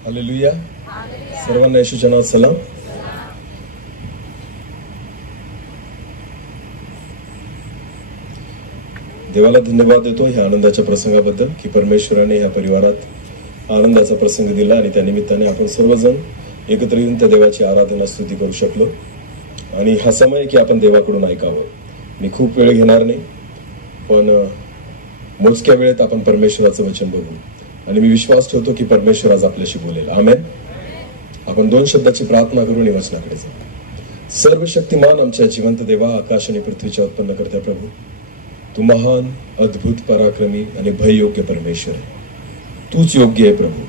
Hallelujah. सर्वांना येशूच्या नावात सलाम. देवाला धन्यवाद देतो ह्या आनंदाच्या प्रसंगाबद्दल की परमेश्वराने ह्या परिवारात आनंदाचा प्रसंग दिला आणि त्या निमित्ताने आपण सर्वजण एकत्र येऊन त्या देवाची आराधना स्तुती करू शकलो. आणि हा समय की आपण देवाकडून ऐकावं. मी खूप वेळ घेणार नाही, पण मोजक्या वेळेत आपण परमेश्वराचं वचन बघू आणि मी विश्वास ठेवतो की परमेश्वर आज आपल्याशी बोलेल. आमेन. आपण 2 शब्दाची प्रार्थना करून या वचनाकडे जाऊ. सर्वशक्तिमान आमच्या जिवंत देवा, आकाश आणि पृथ्वीच्या उत्पन्न करत्या प्रभू, तू महान, अद्भुत, पराक्रमी आणि भययोग्य परमेश्वर आहे. तूच योग्य आहे प्रभू.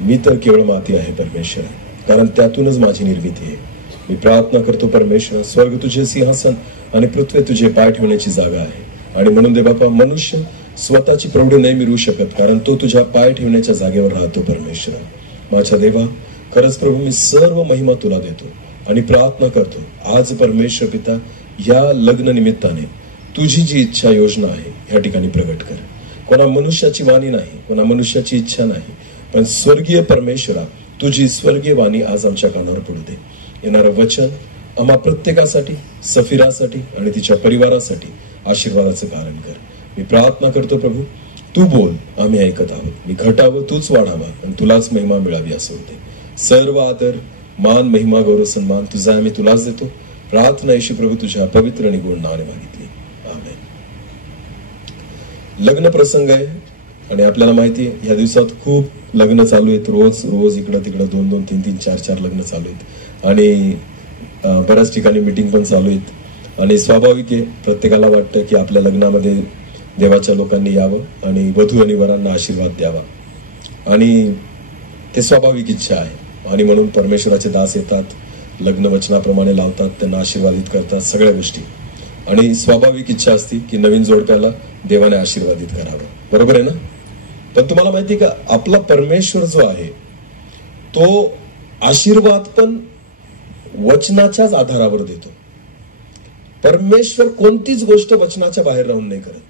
मी तर केवळ माती आहे परमेश्वर, कारण त्यातूनच माझी निर्मिती आहे. मी प्रार्थना करतो परमेश्वर, स्वर्ग तुझे सिंहासन आणि पृथ्वी तुझे पाय ठेवण्याची जागा आहे. आणि म्हणून दे बापा, मनुष्य स्वतःची प्रौढी नाही मिळवू शकत, कारण तो तुझ्या पाय ठेवण्याच्या जागेवर राहतो परमेश्वर. माझ्या देवा, खरंच प्रभू, मी सर्व महिमा तुला देतो आणि प्रार्थना करतो आज परमेश्वर पिता, या लग्न निमित्ताने तुझी जी इच्छा योजना आहे ह्या ठिकाणी प्रगट कर. कोणा मनुष्याची वाणी नाही, कोणा मनुष्याची इच्छा नाही, पण स्वर्गीय परमेश्वरा, तुझी स्वर्गीय वाणी आज आमच्या कानावर पडू दे. येणारं वचन आम्हा प्रत्येकासाठी, सफिरासाठी आणि तिच्या परिवारासाठी आशीर्वादाचं कारण कर. मी प्रार्थना करतो प्रभू, तू बोल, आम्ही ऐकत आहोत. मी घटावं, तूच वाढावा आणि तुलाच महिमा मिळावी असं होते. सर्व आदर, मान, महिमा, गौरव, सन्मान तुझा आम्ही तुलाच देतो. प्रार्थना येशू प्रभू तुझ्या पवित्र आणि गुण नावाने मागितली. आमेन. लग्न प्रसंग आहे आणि आपल्याला माहिती आहे ह्या दिवसात खूप लग्न चालू आहेत. रोज रोज इकडं तिकडं 2-2, 3-3, 4-4 लग्न चालू आहेत आणि बऱ्याच ठिकाणी मीटिंग पण चालू आहेत. आणि स्वाभाविक आहे, प्रत्येकाला वाटतं की आपल्या लग्नामध्ये देवाच्या लोकांनी यावं आणि वधू आणि वरांना आशीर्वाद द्यावा, आणि ते स्वाभाविक इच्छा आहे. आणि म्हणून परमेश्वराचे दास येतात, लग्न वचनाप्रमाणे लावतात, त्यांना आशीर्वादित करतात, सगळ्या गोष्टी. आणि स्वाभाविक इच्छा असते की नवीन जोडप्याला देवाने आशीर्वादित करावं. बरोबर आहे ना? पण तुम्हाला माहिती का, आपला परमेश्वर जो आहे तो आशीर्वाद पण वचनाच्याच आधारावर देतो. परमेश्वर कोणतीच गोष्ट वचनाच्या बाहेर राहून नाही करत.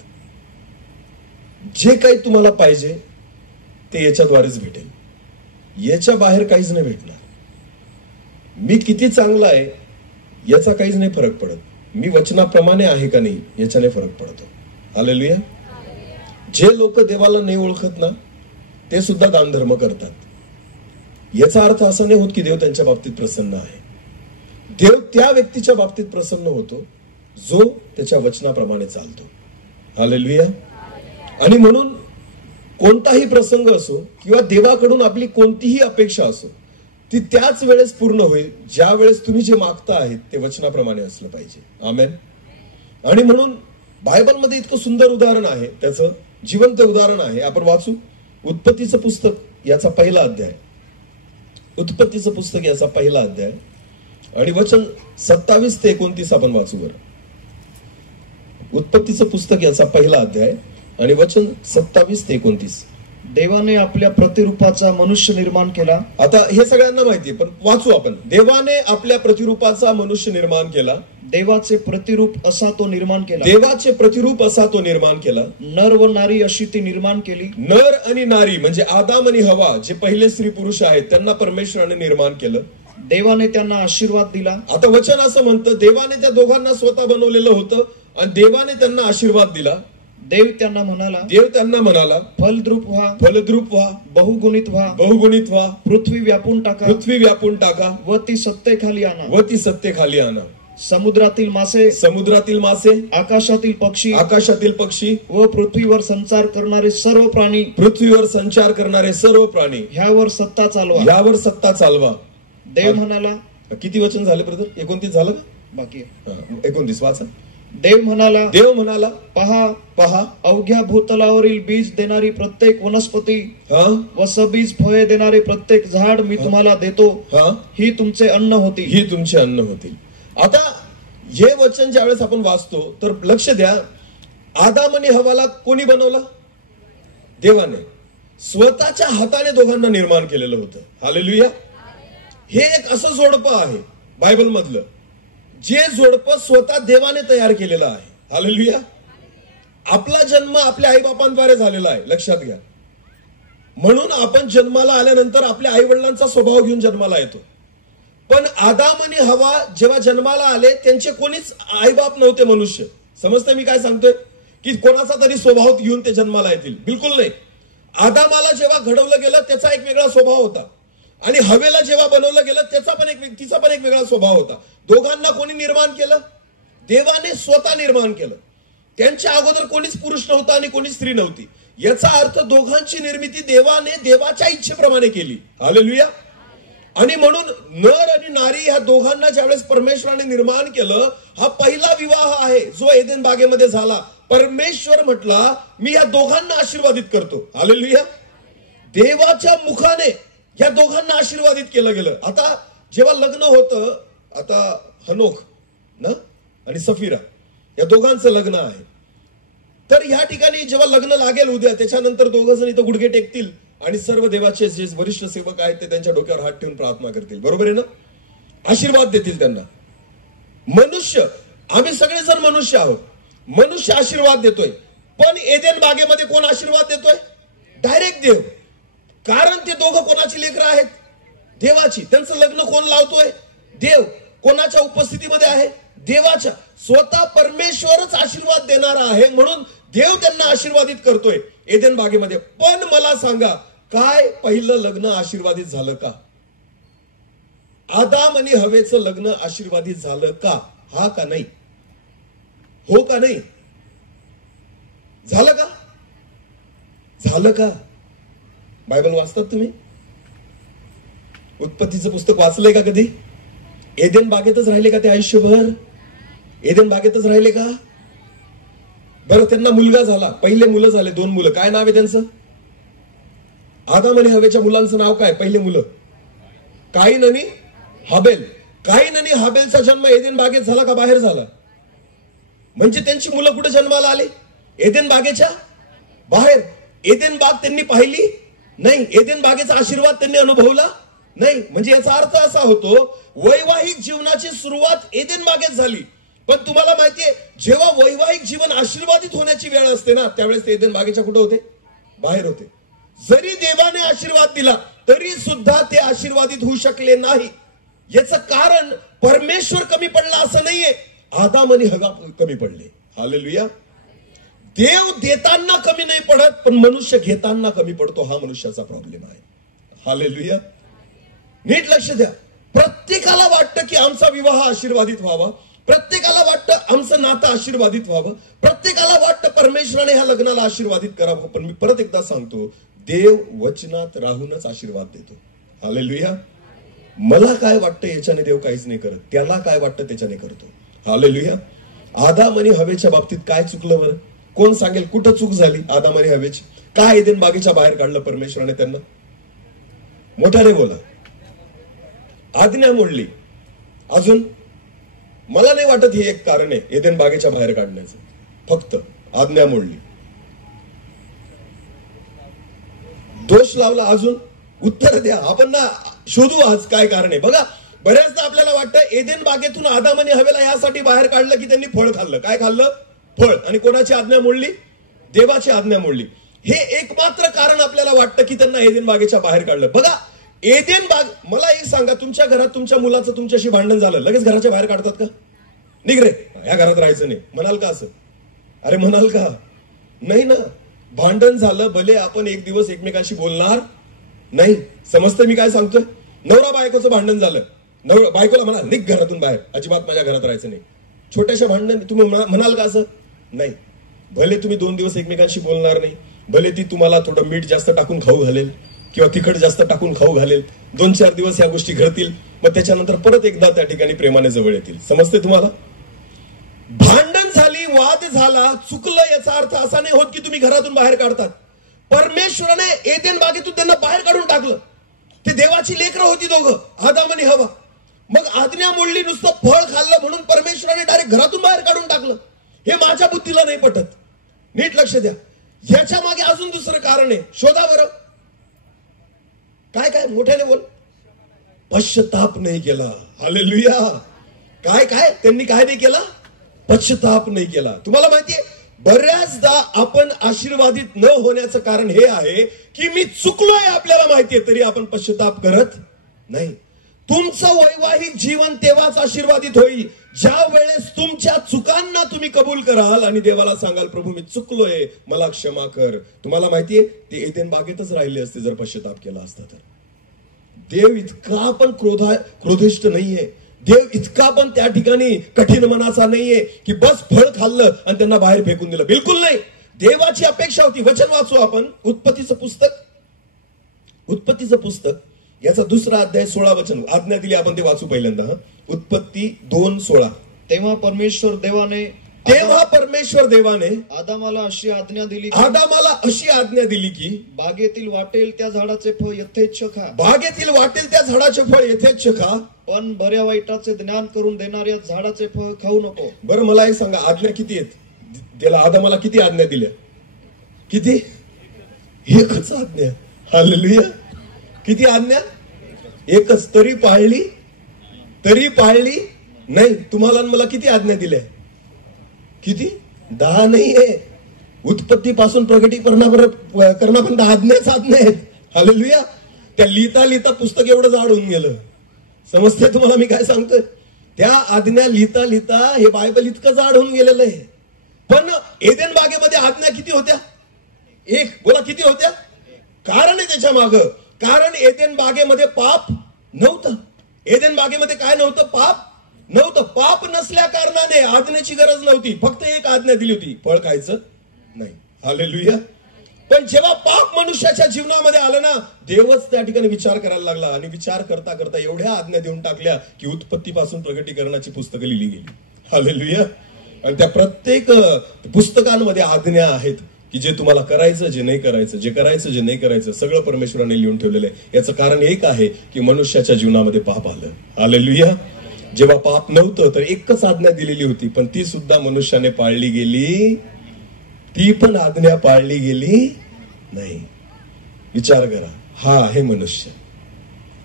जे काही तुम्हाला पाहिजे ते याच्याद्वारेच भेटेल, याच्या बाहेर काहीच नाही भेटणार. मी किती चांगला आहे याचा काहीच नाही फरक पडत, मी वचनाप्रमाणे आहे का नाही याच्याने फरक पडतो. हालेलुया. जे लोक देवाला नाही ओळखत ना, ते सुद्धा दानधर्म करतात. याचा अर्थ असा नाही होत की देव त्यांच्या बाबतीत प्रसन्न आहे. देव त्या व्यक्तीच्या बाबतीत प्रसन्न होतो जो त्याच्या वचनाप्रमाणे चालतो. हालेलुया. आणि म्हणून कोणताही प्रसंग असो किंवा देवाकडून आपली कोणतीही अपेक्षा असो, ती त्याच वेळेस पूर्ण होईल ज्या वेळेस तुम्ही जे मागता आहेत ते वचनाप्रमाणे असलं पाहिजे. आमेन. आणि म्हणून बायबलमध्ये इतकं सुंदर उदाहरण आहे, त्याचं जिवंत उदाहरण आहे. आपण वाचू उत्पत्तीचं पुस्तक याचा पहिला अध्याय. उत्पत्तीचं पुस्तक याचा पहिला अध्याय आणि वचन 27 ते 29 आपण वाचू. बरं, उत्पत्तीचं पुस्तक याचा पहिला अध्याय आणि वचन 27 ते 29. देवाने आपल्या प्रतिरूपाचा मनुष्य निर्माण केला. आता हे सगळ्यांना माहितीये, पण वाचू आपण. देवाने आपल्या प्रतिरूपाचा मनुष्य निर्माण केला. देवाचे प्रतिरूप असा तो निर्माण केला. देवाचे प्रतिरूप असा तो निर्माण केला. नर व नारी अशी ती निर्माण केली. नर आणि नारी म्हणजे आदाम आणि हवा, जे पहिले स्त्री पुरुष आहेत, त्यांना परमेश्वराने निर्माण केलं. देवाने त्यांना आशीर्वाद दिला. आता वचन असं म्हणतं, देवाने त्या दोघांना स्वतः बनवलेलं होतं आणि देवाने त्यांना आशीर्वाद दिला. देव त्यांना म्हणाला, फलद्रूप व्हा, फलद्रूप व्हा, बहुगुणित व्हा, बहुगुणित व्हा, पृथ्वी व्यापून टाका, पृथ्वी व्यापून टाका, व ती सत्तेखाली आणा, व ती सत्तेखाली आणा. समुद्रातील मासे, समुद्रातील मासे, आकाशातील पक्षी, आकाशातील पक्षी, व पृथ्वीवर संचार करणारे सर्व प्राणी, पृथ्वीवर संचार करणारे सर्व प्राणी, ह्यावर सत्ता चालवा, यावर सत्ता चालवा. देव म्हणाला. किती वचन झाले ब्रदर? 29 झालं का? बाकी 29 वाचा. देव म्हणाला, पहा, अवघ्या भूतलावरील बीज देणारी प्रत्येक वनस्पती व सबीज फळे देणारे प्रत्येक झाड मी तुम्हाला देतो. ही तुमचे अन्न होतील. आता हे वचन ज्यावेळेस आपण वाचतो तर लक्ष द्या, आदाम आणि हवाला कोणी बनवला? देवाने स्वतःच्या हाताने दोघांना निर्माण केलेलं होतं. हालेलुया. हे एक असं जोडपं आहे बायबल मधलं, जे जोडपं स्वतः देवाने तयार केलेलं आहे. हालेलुया. आपला जन्म आपल्या आईबापांद्वारे झालेला आहे, लक्षात घ्या. म्हणून आपण जन्माला आल्यानंतर आपल्या आई वडिलांचा स्वभाव घेऊन जन्माला येतो. पण आदाम आणि हवा जेव्हा जन्माला आले त्यांचे कोणीच आईबाप नव्हते मनुष्य. समजते मी काय सांगतोय? की कोणाचा तरी स्वभाव घेऊन ते जन्माला येतील, बिलकुल नाही. आदामाला जेव्हा घडवलं गेलं त्याचा एक वेगळा स्वभाव होता आणि हवेला जेव्हा बनवलं गेलं तिचा पण एक वेगळा स्वभाव होता. दोघांना कोणी निर्माण केलं? देवाने स्वतः निर्माण केलं. त्यांच्या अगोदर कोणीच पुरुष नव्हता आणि कोणी स्त्री नव्हती. याचा अर्थ दोघांची निर्मिती देवाने देवाच्या इच्छेप्रमाणे केली. हालेलुया. आणि म्हणून नर आणि नारी ह्या दोघांना ज्यावेळेस परमेश्वराने निर्माण केलं, हा पहिला विवाह आहे जो एदेन बागेमध्ये झाला. परमेश्वर म्हटला मी या दोघांना आशीर्वादित करतो. हालेलुया. देवाच्या मुखाने या दोघांना आशीर्वादित केलं गेलं. आता जेव्हा लग्न होतं, आता हनोख ना आणि सफीरा या दोघांचं लग्न आहे, तर या ठिकाणी जेव्हा लग्न लागेल उद्या, त्याच्यानंतर दोघं जण इथं गुडघे टेकतील आणि सर्व देवाचे जे वरिष्ठ सेवक आहेत ते त्यांच्या डोक्यावर हात ठेवून प्रार्थना करतील. बरोबर आहे ना? आशीर्वाद देतील त्यांना. मनुष्य, आम्ही सगळेजण मनुष्य आहोत, मनुष्य आशीर्वाद देतोय. पण एदेन बागेमध्ये कोण आशीर्वाद देतोय? डायरेक्ट देव. कारण ते दोघं कोणाची लेकरं आहेत? देवाची. त्यांचं लग्न कोण लावतोय? देव. कोणाच्या उपस्थितीमध्ये आहे? देवाच्या. स्वतः परमेश्वरच आशीर्वाद देणारा आहे, म्हणून देव त्यांना आशीर्वादित करतोय एदेन बागेमध्ये. पण मला सांगा, काय पहिलं लग्न आशीर्वादित झालं का? आदाम आणि हवेचं लग्न आशीर्वादित झालं का? हा का नाही? हो का नाही? झालं का? झालं का? बायबल वाचतात तुम्ही? उत्पत्तीचं पुस्तक वाचलंय का कधी? एदेन बागेतच राहिले का ते आयुष्यभर? एदेन बागेतच राहिले का? बरं, त्यांना मुलगा झाला, पहिले मुलं झाले, 2 मुलं. काय नाव आहे त्यांचं? आदाम आणि हवेच्या मुलांचं नाव काय? पहिले मुलं काईन आणि हाबेल. काईन आणि हाबेलचा जन्म एदेन बागेत झाला का बाहेर झाला? म्हणजे त्यांची मुलं कुठे जन्माला आली? एदेन बागेच्या बाहेर. एदेन बाग त्यांनी पाहिली नाही, एदेन बागेचा आशीर्वाद त्यांनी अनुभवला नाही. म्हणजे याचा अर्थ असा होतो, वैवाहिक जीवनाची सुरुवात एदेन बागेत झाली. पण तुम्हाला माहितीये, जेव्हा वैवाहिक जीवन आशीर्वादित होण्याची वेळ असते ना, त्यावेळेस ते एदेन बागेच्या कुठे होते? बाहेर होते. जरी देवाने आशीर्वाद दिला तरी सुद्धा ते आशीर्वादित होऊ शकले नाही. याचं कारण परमेश्वर कमी पडला असं नाहीये, आदाम आणि हवा कमी पडले. हालेलुया. देव देताना कमी नाही पडत, पण मनुष्य घेताना कमी पडतो. हा मनुष्याचा प्रॉब्लेम आहे. हालेलुया. नीट लक्ष द्या. प्रत्येकाला वाटतं की आमचा विवाह आशीर्वादित व्हावा, प्रत्येकाला वाटतं आमचं नातं आशीर्वादित व्हावं, प्रत्येकाला वाटतं परमेश्वराने ह्या लग्नाला आशीर्वादित करावं. पण मी परत एकदा सांगतो, देव वचनात राहूनच आशीर्वाद देतो. हालेलुया. मला काय वाटतं याच्याने देव काहीच नाही करत, त्याला काय वाटतं त्याच्याने करतो. हालेलुया. आदाम आणि हवेच्या बाबतीत काय चुकलं बरं? कोण सांगेल कुठं चूक झाली आदाम आणि हवेची? काय एदेन बागेच्या बाहेर काढलं परमेश्वराने त्यांना? मोठ्याने बोला. आज्ञा मोडली. अजून मला नाही वाटत हे एक कारण आहे एदेन बागेच्या बाहेर काढण्याचं. फक्त आज्ञा मोडली. दोष लावला. अजून उत्तर द्या. आपण ना शोधू आज काय कारण आहे. बघा, बऱ्याचदा आपल्याला वाटतं एदेन बागेतून आदाम आणि हवेला यासाठी बाहेर काढलं की त्यांनी फळ खाल्लं. काय खाल्लं? फळ. आणि कोणाची आज्ञा मोडली? देवाची आज्ञा मोडली. हे एकमात्र कारण आपल्याला वाटतं की त्यांना एदेन बागेच्या बाहेर काढलं. बघा, एदेन बाग, मला एक सांगा, तुमच्या घरात तुमच्या मुलाचं तुमच्याशी भांडण झालं, लगेच घराच्या बाहेर काढतात का? निघ रे, या घरात राहायचं नाही म्हणाल का असं? अरे म्हणाल का? नाही ना. भांडण झालं, भले आपण एक दिवस एकमेकांशी बोलणार नाही. समजतं मी काय सांगतोय? नवरा बायकोचं भांडण झालं, बायकोला म्हणा निघ घरातून बाहेर, अजिबात माझ्या घरात राहायचं नाही. छोट्याशा भांडण तुम्ही म्हणाल का असं? नाही. भले तुम्ही 2 दिवस एकमेकांशी बोलणार नाही, भले ती तुम्हाला थोडं मीठ जास्त टाकून खाऊ घालेल किंवा तिखट जास्त टाकून खाऊ घालेल, 2-4 दिवस या गोष्टी घडतील, मग त्याच्यानंतर परत एकदा त्या ठिकाणी प्रेमाने जवळ येतील. समजते तुम्हाला? भांडण झाली, वाद झाला, चुकलं, याचा अर्थ असा नाही होत की तुम्ही घरातून बाहेर काढतात. परमेश्वराने एदेन बागेतून त्यांना बाहेर काढून टाकलं. ते देवाची लेकरं होती दोघं, आदाम आणि हवा. मग आज्ञा मोडली, नुसतं फळ खाल्लं म्हणून परमेश्वराने डायरेक्ट घरातून बाहेर काढून टाकलं. हे माझ्या बुद्धीला नाही पटत. नीट लक्ष द्या. याच्या मागे अजून दुसरं कारण आहे. शोधा बरं. काय काय? मोठ्याने बोल. पश्चाताप नाही केला. हालेलुया. काय काय? त्यांनी काय नाही केला? पश्चाताप नाही केला. तुम्हाला माहितीये, बऱ्याचदा आपण आशीर्वादित न होण्याचं कारण हे आहे की मी चुकलोय आपल्याला माहितीये तरी आपण पश्चाताप करत नाही. तुमचं वैवाहिक जीवन तेव्हाच आशीर्वादित होईल ज्या वेळेस तुमच्या चुकांना तुम्ही कबूल कराल आणि देवाला सांगाल प्रभू मी चुकलोय मला क्षमा कर. तुम्हाला माहितीये ते एदेन बागेतच राहिले असते जर पश्चाताप केला असता तर. देव इतका पण क्रोधिष्ठ नाहीये. देव इतका पण त्या ठिकाणी कठीण मनाचा नाहीये की बस फळ खाल्लं आणि त्यांना बाहेर फेकून दिलं. बिलकुल नाही. देवाची अपेक्षा होती. वचन वाचू आपण उत्पत्तीचं पुस्तक याचा 2रा अध्याय 16 वचन. आज्ञा दिली आपण ते वाचू पहिल्यांदा. उत्पत्ती 2:16. तेव्हा परमेश्वर देवाने आदामाला अशी आज्ञा दिली की बागेतील वाटेल त्या झाडाचे फळ यथेच्छ खा. पण बऱ्या वाईटाचे ज्ञान करून देणाऱ्या झाडाचे फळ खाऊ नको. बरं मला एक सांगा आज्ञा किती आहेत? त्याला आदामाला किती आज्ञा दिल्या? किती? एकच आज्ञा. हालेलुया. किती आज्ञा? एकच. तरी पाळली नाही. तुम्हाला मला किती आज्ञा दिल्या? किती? 10 नाहीये. उत्पत्तीपासून प्रगटीकरणापर्यंत आज्ञाच आहेत. हालेलुया. त्या लिहिता पुस्तक एवढं जाड होऊन गेलं. समजते तुम्हाला मी काय सांगतोय? त्या आज्ञा लिहिता हे बायबल इतकं जाड होऊन गेलेलं आहे. पण एदेन बागेमध्ये आज्ञा किती होत्या? एक. बोला किती होत्या? कारण आहे त्याच्या मागं. कारण एदेन बागेमध्ये पाप नव्हतं. एदेन बागेमध्ये काय नव्हतं? पाप नव्हतं. पाप नसल्या कारणाने आज्ञेची गरज नव्हती. फक्त एक आज्ञा दिली होती फळ खायचं नाही. हालेलुया. पण जेव्हा पाप मनुष्याच्या जीवनामध्ये आलं ना देवच त्या ठिकाणी विचार करायला लागला आणि विचार करता करता एवढ्या आज्ञा देऊन टाकल्या की उत्पत्तीपासून प्रगटीकरणाची पुस्तकं लिहिली गेली. हालेलुया. आणि त्या प्रत्येक पुस्तकांमध्ये आज्ञा आहेत की जे तुम्हाला करायचं जे नाही करायचं, जे करायचं जे नाही करायचं सगळं परमेश्वराने लिहून ठेवलेलं आहे. याचं कारण एक आहे की मनुष्याच्या जीवनामध्ये पाप आलं. हालेलुया. जेव्हा पाप नव्हतं तर एकच आज्ञा दिलेली होती पण ती सुद्धा मनुष्याने पाळली गेली. ती पण आज्ञा पाळली गेली नाही. विचार करा. हा आहे मनुष्य.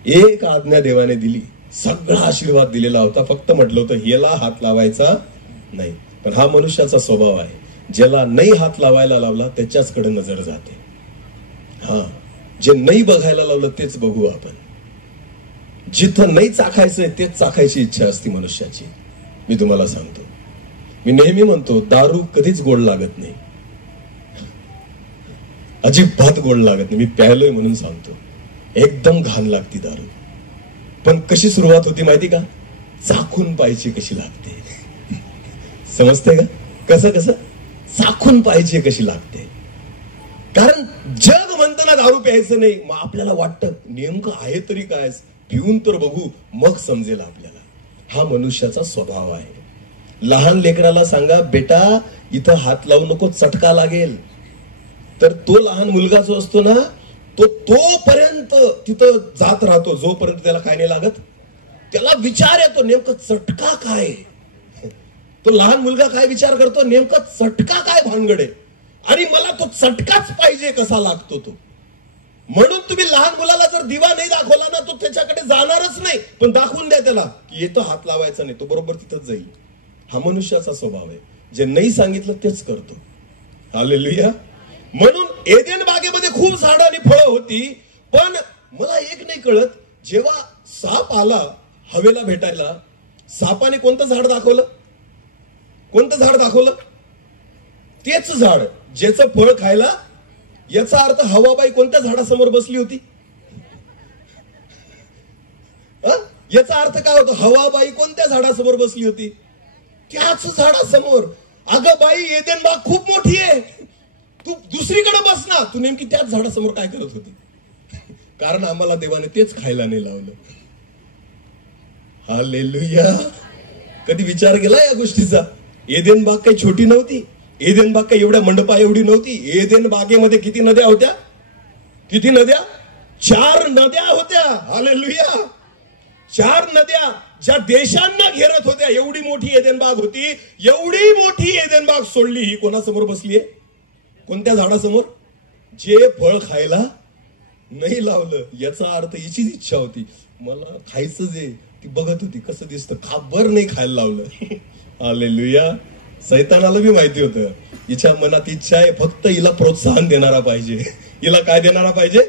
एक आज्ञा देवाने दिली. सगळा आशीर्वाद दिलेला होता. फक्त म्हटलं होतं याला हात लावायचा नाही. पण हा मनुष्याचा स्वभाव आहे. ज्याला नाही हात लावायला लावला त्याच्याचकडे नजर जाते. जे नाही बघायला लावलं तेच बघू आपण. जिथं नाही चाखायचंय तेच चाखायची इच्छा असते मनुष्याची. मी तुम्हाला सांगतो. मी नेहमी म्हणतो दारू कधीच गोड लागत नाही. अजिबात गोड लागत नाही. मी प्यायलोय म्हणून सांगतो. एकदम घाण लागती दारू. पण कशी सुरुवात होती माहिती का? चाखून पाहिजे कशी लागते. समजते का? कसं चाखून पाहिजे कशी लागते. कारण जग म्हणतं ना दारू प्यायचं नाही. मग आपल्याला वाटतं नेमकं आहे तरी काय, पिऊन तर बघू मग समजेल आपल्याला. हा मनुष्याचा स्वभाव आहे. लहान लेकराला सांगा बेटा इथं हात लावू नको चटका लागेल, तर तो लहान मुलगा जो असतो ना तोपर्यंत तिथं जात राहतो जोपर्यंत त्याला काय नाही लागत. त्याला विचार येतो नेमकं चटका काय. तो लहान मुलगा काय विचार करतो, नेमकं चटका काय भानगड आहे आणि मला तो चटकाच पाहिजे कसा लागतो तो. म्हणून तुम्ही लहान मुलाला जर दिवा नाही दाखवला ना तो त्याच्याकडे जाणारच नाही. पण दाखवून द्या त्याला की येतो हात लावायचा नाही, तो बरोबर तिथंच जाईल. हा मनुष्याचा स्वभाव आहे. जे नाही सांगितलं तेच करतो. हालेलुया. म्हणून एदेन बागेमध्ये खूप झाडं आणि फळं होती. पण मला एक नाही कळत, जेव्हा साप आला हवेला भेटायला, सापाने कोणतं झाड दाखवलं? कोणतं झाड दाखवलं? तेच झाड ज्याचं फळ खायला. याचा अर्थ हवाबाई कोणत्या झाडासमोर बसली होती? याचा अर्थ काय होतो? हवाबाई कोणत्या झाडासमोर बसली होती? त्याच झाडासमोर. अगं बाई एदेन बाग खूप मोठी आहे, तू दुसरीकडे बस ना. तू नेमकी त्याच झाडासमोर काय करत होती? कारण आम्हाला देवाने तेच खायला नाही लावलं. हालेलुया. कधी विचार केला या गोष्टीचा? एदेन बाग काही छोटी नव्हती. एदेन बाग काही एवढ्या मंडपा एवढी नव्हती. एदेन बागेमध्ये किती नद्या होत्या? किती नद्या? 4 नद्या होत्या. हालेलुया. 4 नद्या ज्या देशांना घेरत होत्या. एवढी मोठी एदेन बाग होती. एवढी मोठी एदेन बाग सोडली. ही कोणासमोर बसलीये? कोणत्या झाडासमोर? जे फळ खायला नाही लावलं. याचा अर्थ हिचीच इच्छा होती, मला खायचं जे. ती बघत होती कसं दिसतं, खाबर नाही खायला लावलं. हालेलुया. सैतानाला बी माहिती होतं हिच्या मनात इच्छा आहे, फक्त हिला प्रोत्साहन देणारा पाहिजे. हिला काय देणारा पाहिजे?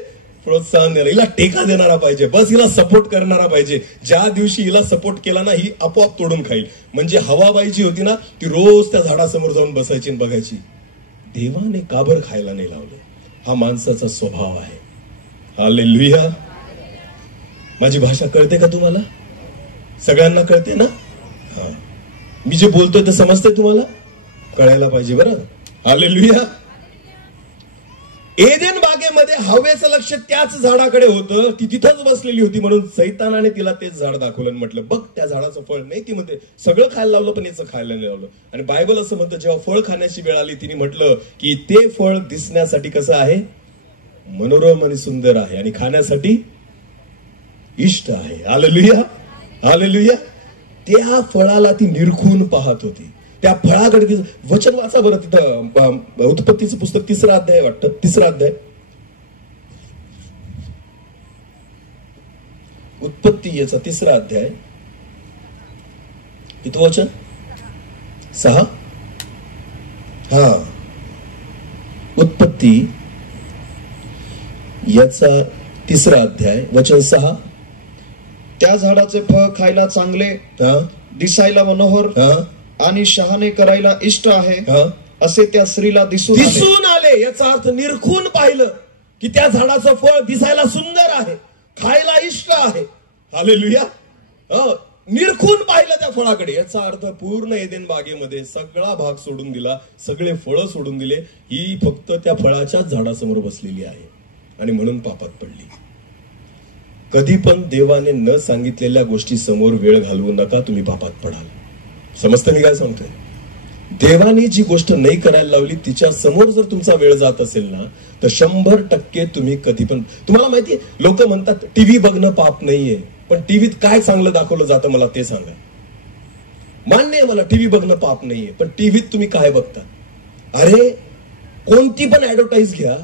प्रोत्साहन देणार, हिला टेका देणारा पाहिजे, बस हिला सपोर्ट करणारा पाहिजे. ज्या दिवशी हिला सपोर्ट केला ना, ही आपोआप तोडून खाईल. म्हणजे हवाबाई जी होती ना, ती रोज त्या झाडासमोर जाऊन बसायची आणि बघायची, देवाने का बरं खायला नाही लावले. हा माणसाचा स्वभाव आहे. हालेलुया. माझी भाषा कळते का तुम्हाला? सगळ्यांना कळते ना? हा, मी जे बोलतोय ते समजतंय तुम्हाला? कळायला पाहिजे बरं. हालेलुया. एदेन बागेमध्ये हवेचं लक्ष त्याच झाडाकडे होतं, ती तिथंच बसलेली होती, म्हणून सैतानाने तिला तेच झाड दाखवलं आणि म्हटलं, बघ त्या झाडाचं फळ नाही. ती म्हणते सगळं खायला लावलं पण याचं खायला नाही लावलं. आणि बायबल असं म्हणतं, जेव्हा फळ खाण्याची वेळ आली, तिने म्हटलं की ते फळ दिसण्यासाठी कसं आहे? मनोरम आणि सुंदर आहे, आणि खाण्यासाठी इष्ट आहे. हालेलुया. हालेलुया. त्या फळाला ती निरखून पाहत होती. त्या फळाकडे वचन वाचा बरं, तिथं उत्पत्तीचं पुस्तक 3रा अध्याय वाटतं, 3रा अध्याय. उत्पत्ती याचा 3रा अध्याय. किती वचन? 6. हा, उत्पत्ती याचा 3रा अध्याय वचन 6. त्या झाडाचे फळ खायला चांगले, दिसायला मनोहर आणि शहाणे करायला इष्ट आहे, असे त्या स्त्रीला दिसून आले. याचा अर्थ निरखून पाहिलं की त्या झाडाचं फळ दिसायला सुंदर आहे, खायला इष्ट आहे. हालेलुया. निरखून पाहिलं त्या फळाकडे. याचा अर्थ पूर्ण एदेन बागेमध्ये सगळा भाग सोडून दिला, सगळे फळं सोडून दिले. ही फक्त त्या फळाच्याच झाडासमोर बसलेली आहे आणि म्हणून पापात पडली. कधी पण देवाने न सांगितलेल्या गोष्टी समोर वेळ घालवू नका, तुम्ही पापात पडाल. समजतं मी काय सांगतोय? देवाने जी गोष्ट नाही करायला लावली तिच्या समोर जर तुमचा वेळ जात असेल ना, तर 100% तुम्ही कधी पण. तुम्हाला माहितीये, लोक म्हणतात टीव्ही बघणं पाप नाहीये, पण टीव्हीत काय चांगलं दाखवलं जातं मला ते सांगा. मान्य आहे मला टीव्ही बघणं पाप नाहीये, पण टीव्हीत तुम्ही काय बघता? अरे कोणती पण ऍडव्हर्टाईज घ्या,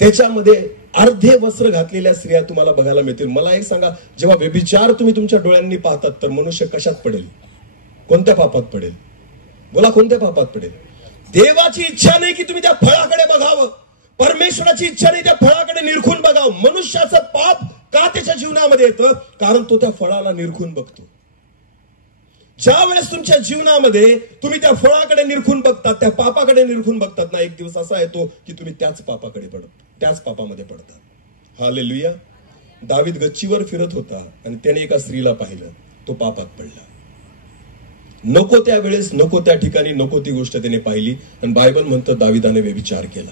त्याच्यामध्ये अर्धे वस्त्र घातलेल्या स्त्रिया तुम्हाला बघायला मिळतील. मला एक सांगा, जेव्हा व्यभिचार तुम्ही तुमच्या डोळ्यांनी पाहतात, तर मनुष्य कशात पडेल? कोणत्या पापात पडेल? बोला, कोणत्या पापात पडेल? देवाची इच्छा नाही की तुम्ही त्या फळाकडे बघावं, परमेश्वराची इच्छा नाही त्या फळाकडे निरखून बघावं. मनुष्याचं पाप का त्याच्या जीवनामध्ये येतं? कारण तो त्या फळाला निरखून बघतो. ज्या वेळेस तुमच्या जीवनामध्ये तुम्ही त्या फळाकडे निरखून बघतात, त्या पापाकडे निरखून बघतात ना, एक दिवस असा येतो की तुम्ही त्याच पापाकडे पडतात, त्याच पापामध्ये पडतात. हालेलुया. दावीद गच्चीवर फिरत होता आणि त्याने एका स्त्रीला पाहिलं, तो पापात पडला. नको त्या वेळेस, नको त्या ठिकाणी, नको ती गोष्ट त्याने पाहिली आणि बायबल म्हणतं दाविदाने व्यभिचार केला.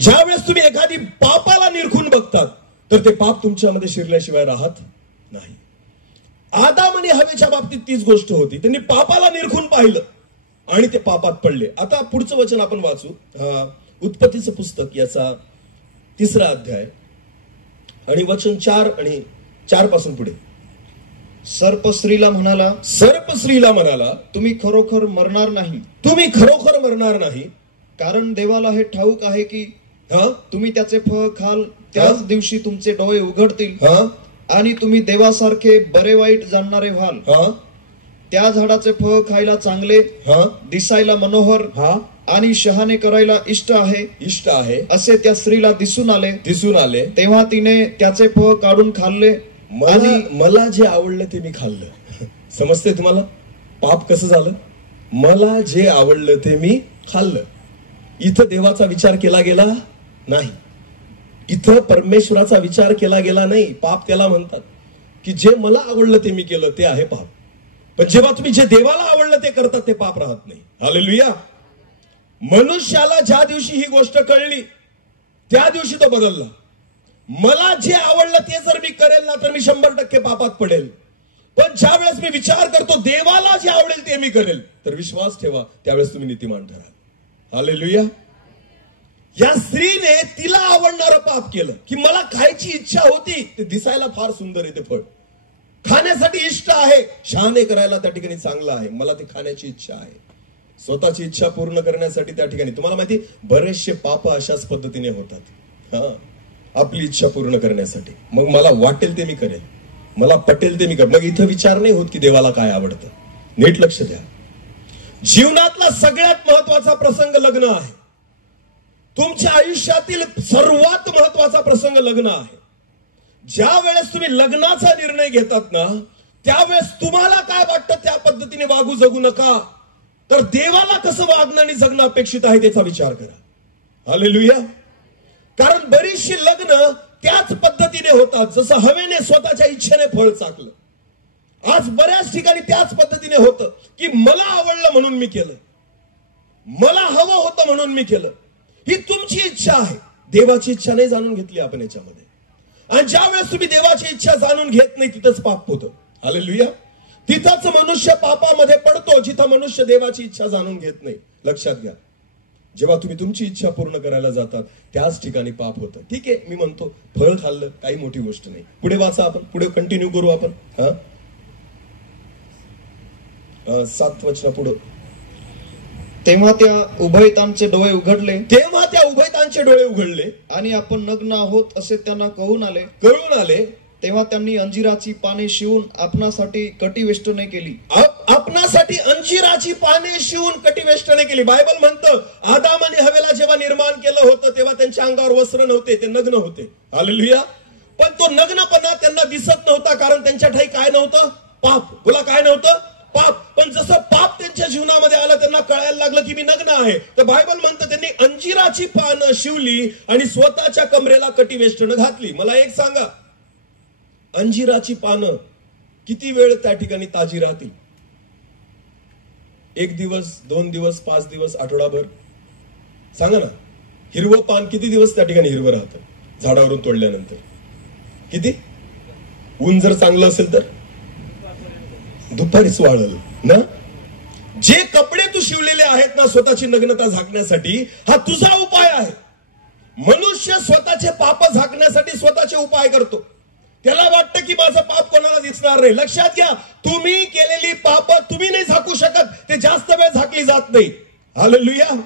ज्या वेळेस तुम्ही एखादी पापाला निरखून बघतात, तर ते पाप तुमच्यामध्ये शिरल्याशिवाय राहत नाही. आदाम आणि हवेच्या बाबतीत तीच गोष्ट होती. त्यांनी पापाला निरखून पाहिलं आणि ते पापात पडले. आता पुढचं वचन आपण वाचू. उत्पत्तीचं पुस्तक याचा 3रा अध्याय आणि वचन 4 आणि 4 पासून पुढे. सर्प स्त्रीला म्हणाला, तुम्ही खरोखर मरणार नाही. तुम्ही खरोखर मरणार नाही, कारण देवाला हे ठाऊक आहे की तुम्ही त्याचे फळ खाल, त्याच दिवशी तुमचे डोळे उघडतील आणि तुम्ही देवासारखे बरे वाईट जाणणारे व्हाल. त्या झाडाचे फळ खायला चांगले, दिसायला मनोहर आणि शहाणे करायला इष्ट आहे, असे त्या स्त्रीला दिसून आले. तेव्हा तिने त्याचे फळ काढून खाल्ले आणि मला जे आवडलं ते मी खाल्लं. समजते तुम्हाला पाप कसं झालं? मला जे आवडलं ते मी खाल्लं. इथं देवाचा विचार केला गेला नाही, इथं परमेश्वराचा विचार केला गेला नाही. पाप त्याला म्हणतात की जे मला आवडलं ते मी केलं, ते आहे पाप. पण जेव्हा तुम्ही जे देवाला आवडलं ते करतात, ते पाप राहत नाही. हालेलुया. मनुष्याला ज्या दिवशी ही गोष्ट कळली, त्या दिवशी तो बदलला. मला जे आवडलं ते जर मी करेल ना, तर मी 100% पापात पडेल. पण ज्या वेळेस मी विचार करतो देवाला जे आवडेल ते मी करेल, तर विश्वास ठेवा, त्यावेळेस तुम्ही नीतिमान ठराल. हालेलुया. या स्त्रीने तिला आवडणारं पाप केलं की मला खायची इच्छा होती, ते दिसायला फार सुंदर आहे, ते फळ खाण्यासाठी इष्ट आहे, शहाणे करायला त्या ठिकाणी चांगलं आहे, मला ते खाण्याची इच्छा आहे. स्वतःची इच्छा पूर्ण करण्यासाठी त्या ठिकाणी तुम्हाला माहिती बरेचसे पाप अशाच पद्धतीने होतात. आपली इच्छा पूर्ण करण्यासाठी, मग मला वाटेल ते मी करेल, मला पटेल ते मी करेल. मग इथं विचार नाही होत की देवाला काय आवडतं. नीट लक्ष द्या. जीवनातला सगळ्यात महत्वाचा प्रसंग लग्न आहे. तुमच्या आयुष्यातील सर्वात महत्वाचा प्रसंग लग्न आहे. ज्या वेळेस तुम्ही लग्नाचा निर्णय घेतात ना, त्यावेळेस तुम्हाला काय वाटतं त्या पद्धतीने वागू जगू नका, तर देवाला कसं वागणं आणि जगणं अपेक्षित आहे त्याचा विचार करा. हालेलुया. कारण बरीचशी लग्न त्याच पद्धतीने होतात जसं हवेने स्वतःच्या इच्छेने फळ चाकलं. आज बऱ्याच ठिकाणी त्याच पद्धतीने होतं की मला आवडलं म्हणून मी केलं, मला हवं होतं म्हणून मी केलं. ही तुमची इच्छा आहे, देवाची इच्छा नाही जाणून घेतली आपण याच्यामध्ये. आणि ज्या वेळेस तुम्ही देवाची इच्छा जाणून घेत नाही तिथंच पाप होतं. हालेलुया. तिथंच मनुष्य पापामध्ये पडतो जिथं मनुष्य देवाची इच्छा जाणून घेत नाही. लक्षात घ्या, जेव्हा तुम्ही तुमची इच्छा पूर्ण करायला जातात त्याच ठिकाणी पाप होतं. ठीक आहे, मी म्हणतो फळ खाल्लं काही मोठी गोष्ट नाही. पुढे वाचा, आपण पुढे कंटिन्यू करू आपण. 7 वचन पुढे. तेव्हा त्या उभयतांचे डोळे उघडले, तेव्हा त्या उभयतांचे डोळे उघडले आणि आपण नग्न आहोत असे त्यांना कळून आले. तेव्हा त्यांनी अंजिराची पाने शिवून आपणासाठी कटिवेष्टने केली. आपणासाठी अंजिराची पाने शिवून कटिवेष्टने केली. बायबल म्हणतं आदाम आणि हवेला जेव्हा निर्माण केलं होतं तेव्हा त्यांच्या अंगावर वस्त्र नव्हते, ते नग्न होते. हालेलुया. पण तो नग्नपणा त्यांना दिसत नव्हता, कारण त्यांच्या ठाई काय नव्हतं? पाप. बोला, काय नव्हतं? पाप. पण जसं पाप त्यांच्या जीवनामध्ये आलं त्यांना कळायला लागलं की मी नग्न आहे. तर बायबल म्हणतं त्यांनी अंजिराची पानं शिवली आणि स्वतःच्या कमरेला कटिवेष्टन घातली. मला एक सांगा, अंजिराची पानं किती वेळ त्या ठिकाणी ताजी राहतील? 1 दिवस, 2 दिवस, 5 दिवस, आठवडाभर? सांगा ना. हिरवं पान किती दिवस त्या ठिकाणी हिरवं राहतं झाडावरून तोडल्यानंतर? किती? ऊन जर चांगलं असेल तर दुपारीच वाळल ना. जे कपडे तू शिवलेले आहेत ना स्वतःची नग्नता झाकण्यासाठी, हा तुझा उपाय आहे. मनुष्य स्वतःचे पाप झाकण्यासाठी स्वतःचे उपाय करतो. त्याला वाटतं की माझं पाप कोणाला दिसणार नाही. लक्षात घ्या, तुम्ही केलेली पाप तुम्ही नाही झाकू शकत, ते जास्त वेळ झाकली जात नाही. हालेलुया.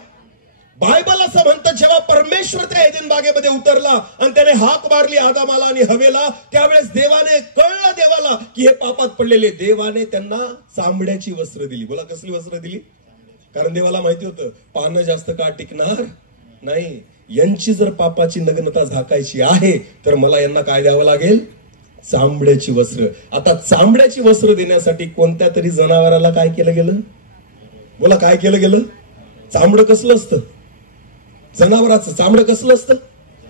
बायबल असं म्हणतं जेव्हा परमेश्वर त्या एदेन बागेमध्ये उतरला आणि त्याने हाक मारली आदामाला आणि हवेला, त्यावेळेस देवाने कळलं देवाला की हे पापात पडलेले. देवाने त्यांना चांबड्याची वस्त्र दिली. बोला, कसली वस्त्र दिली? कारण देवाला माहिती होतं पानं जास्त काळ टिकणार नाही. यांची जर पापाची नग्नता झाकायची आहे तर मला यांना काय द्यावं लागेल? चांबड्याची वस्त्र. आता चांबड्याची वस्त्र देण्यासाठी कोणत्या तरी जनावराला काय केलं गेलं? बोला, काय केलं गेलं? चांबडं कसलं असतं? जनावराचं चांबडं कसलं असतं?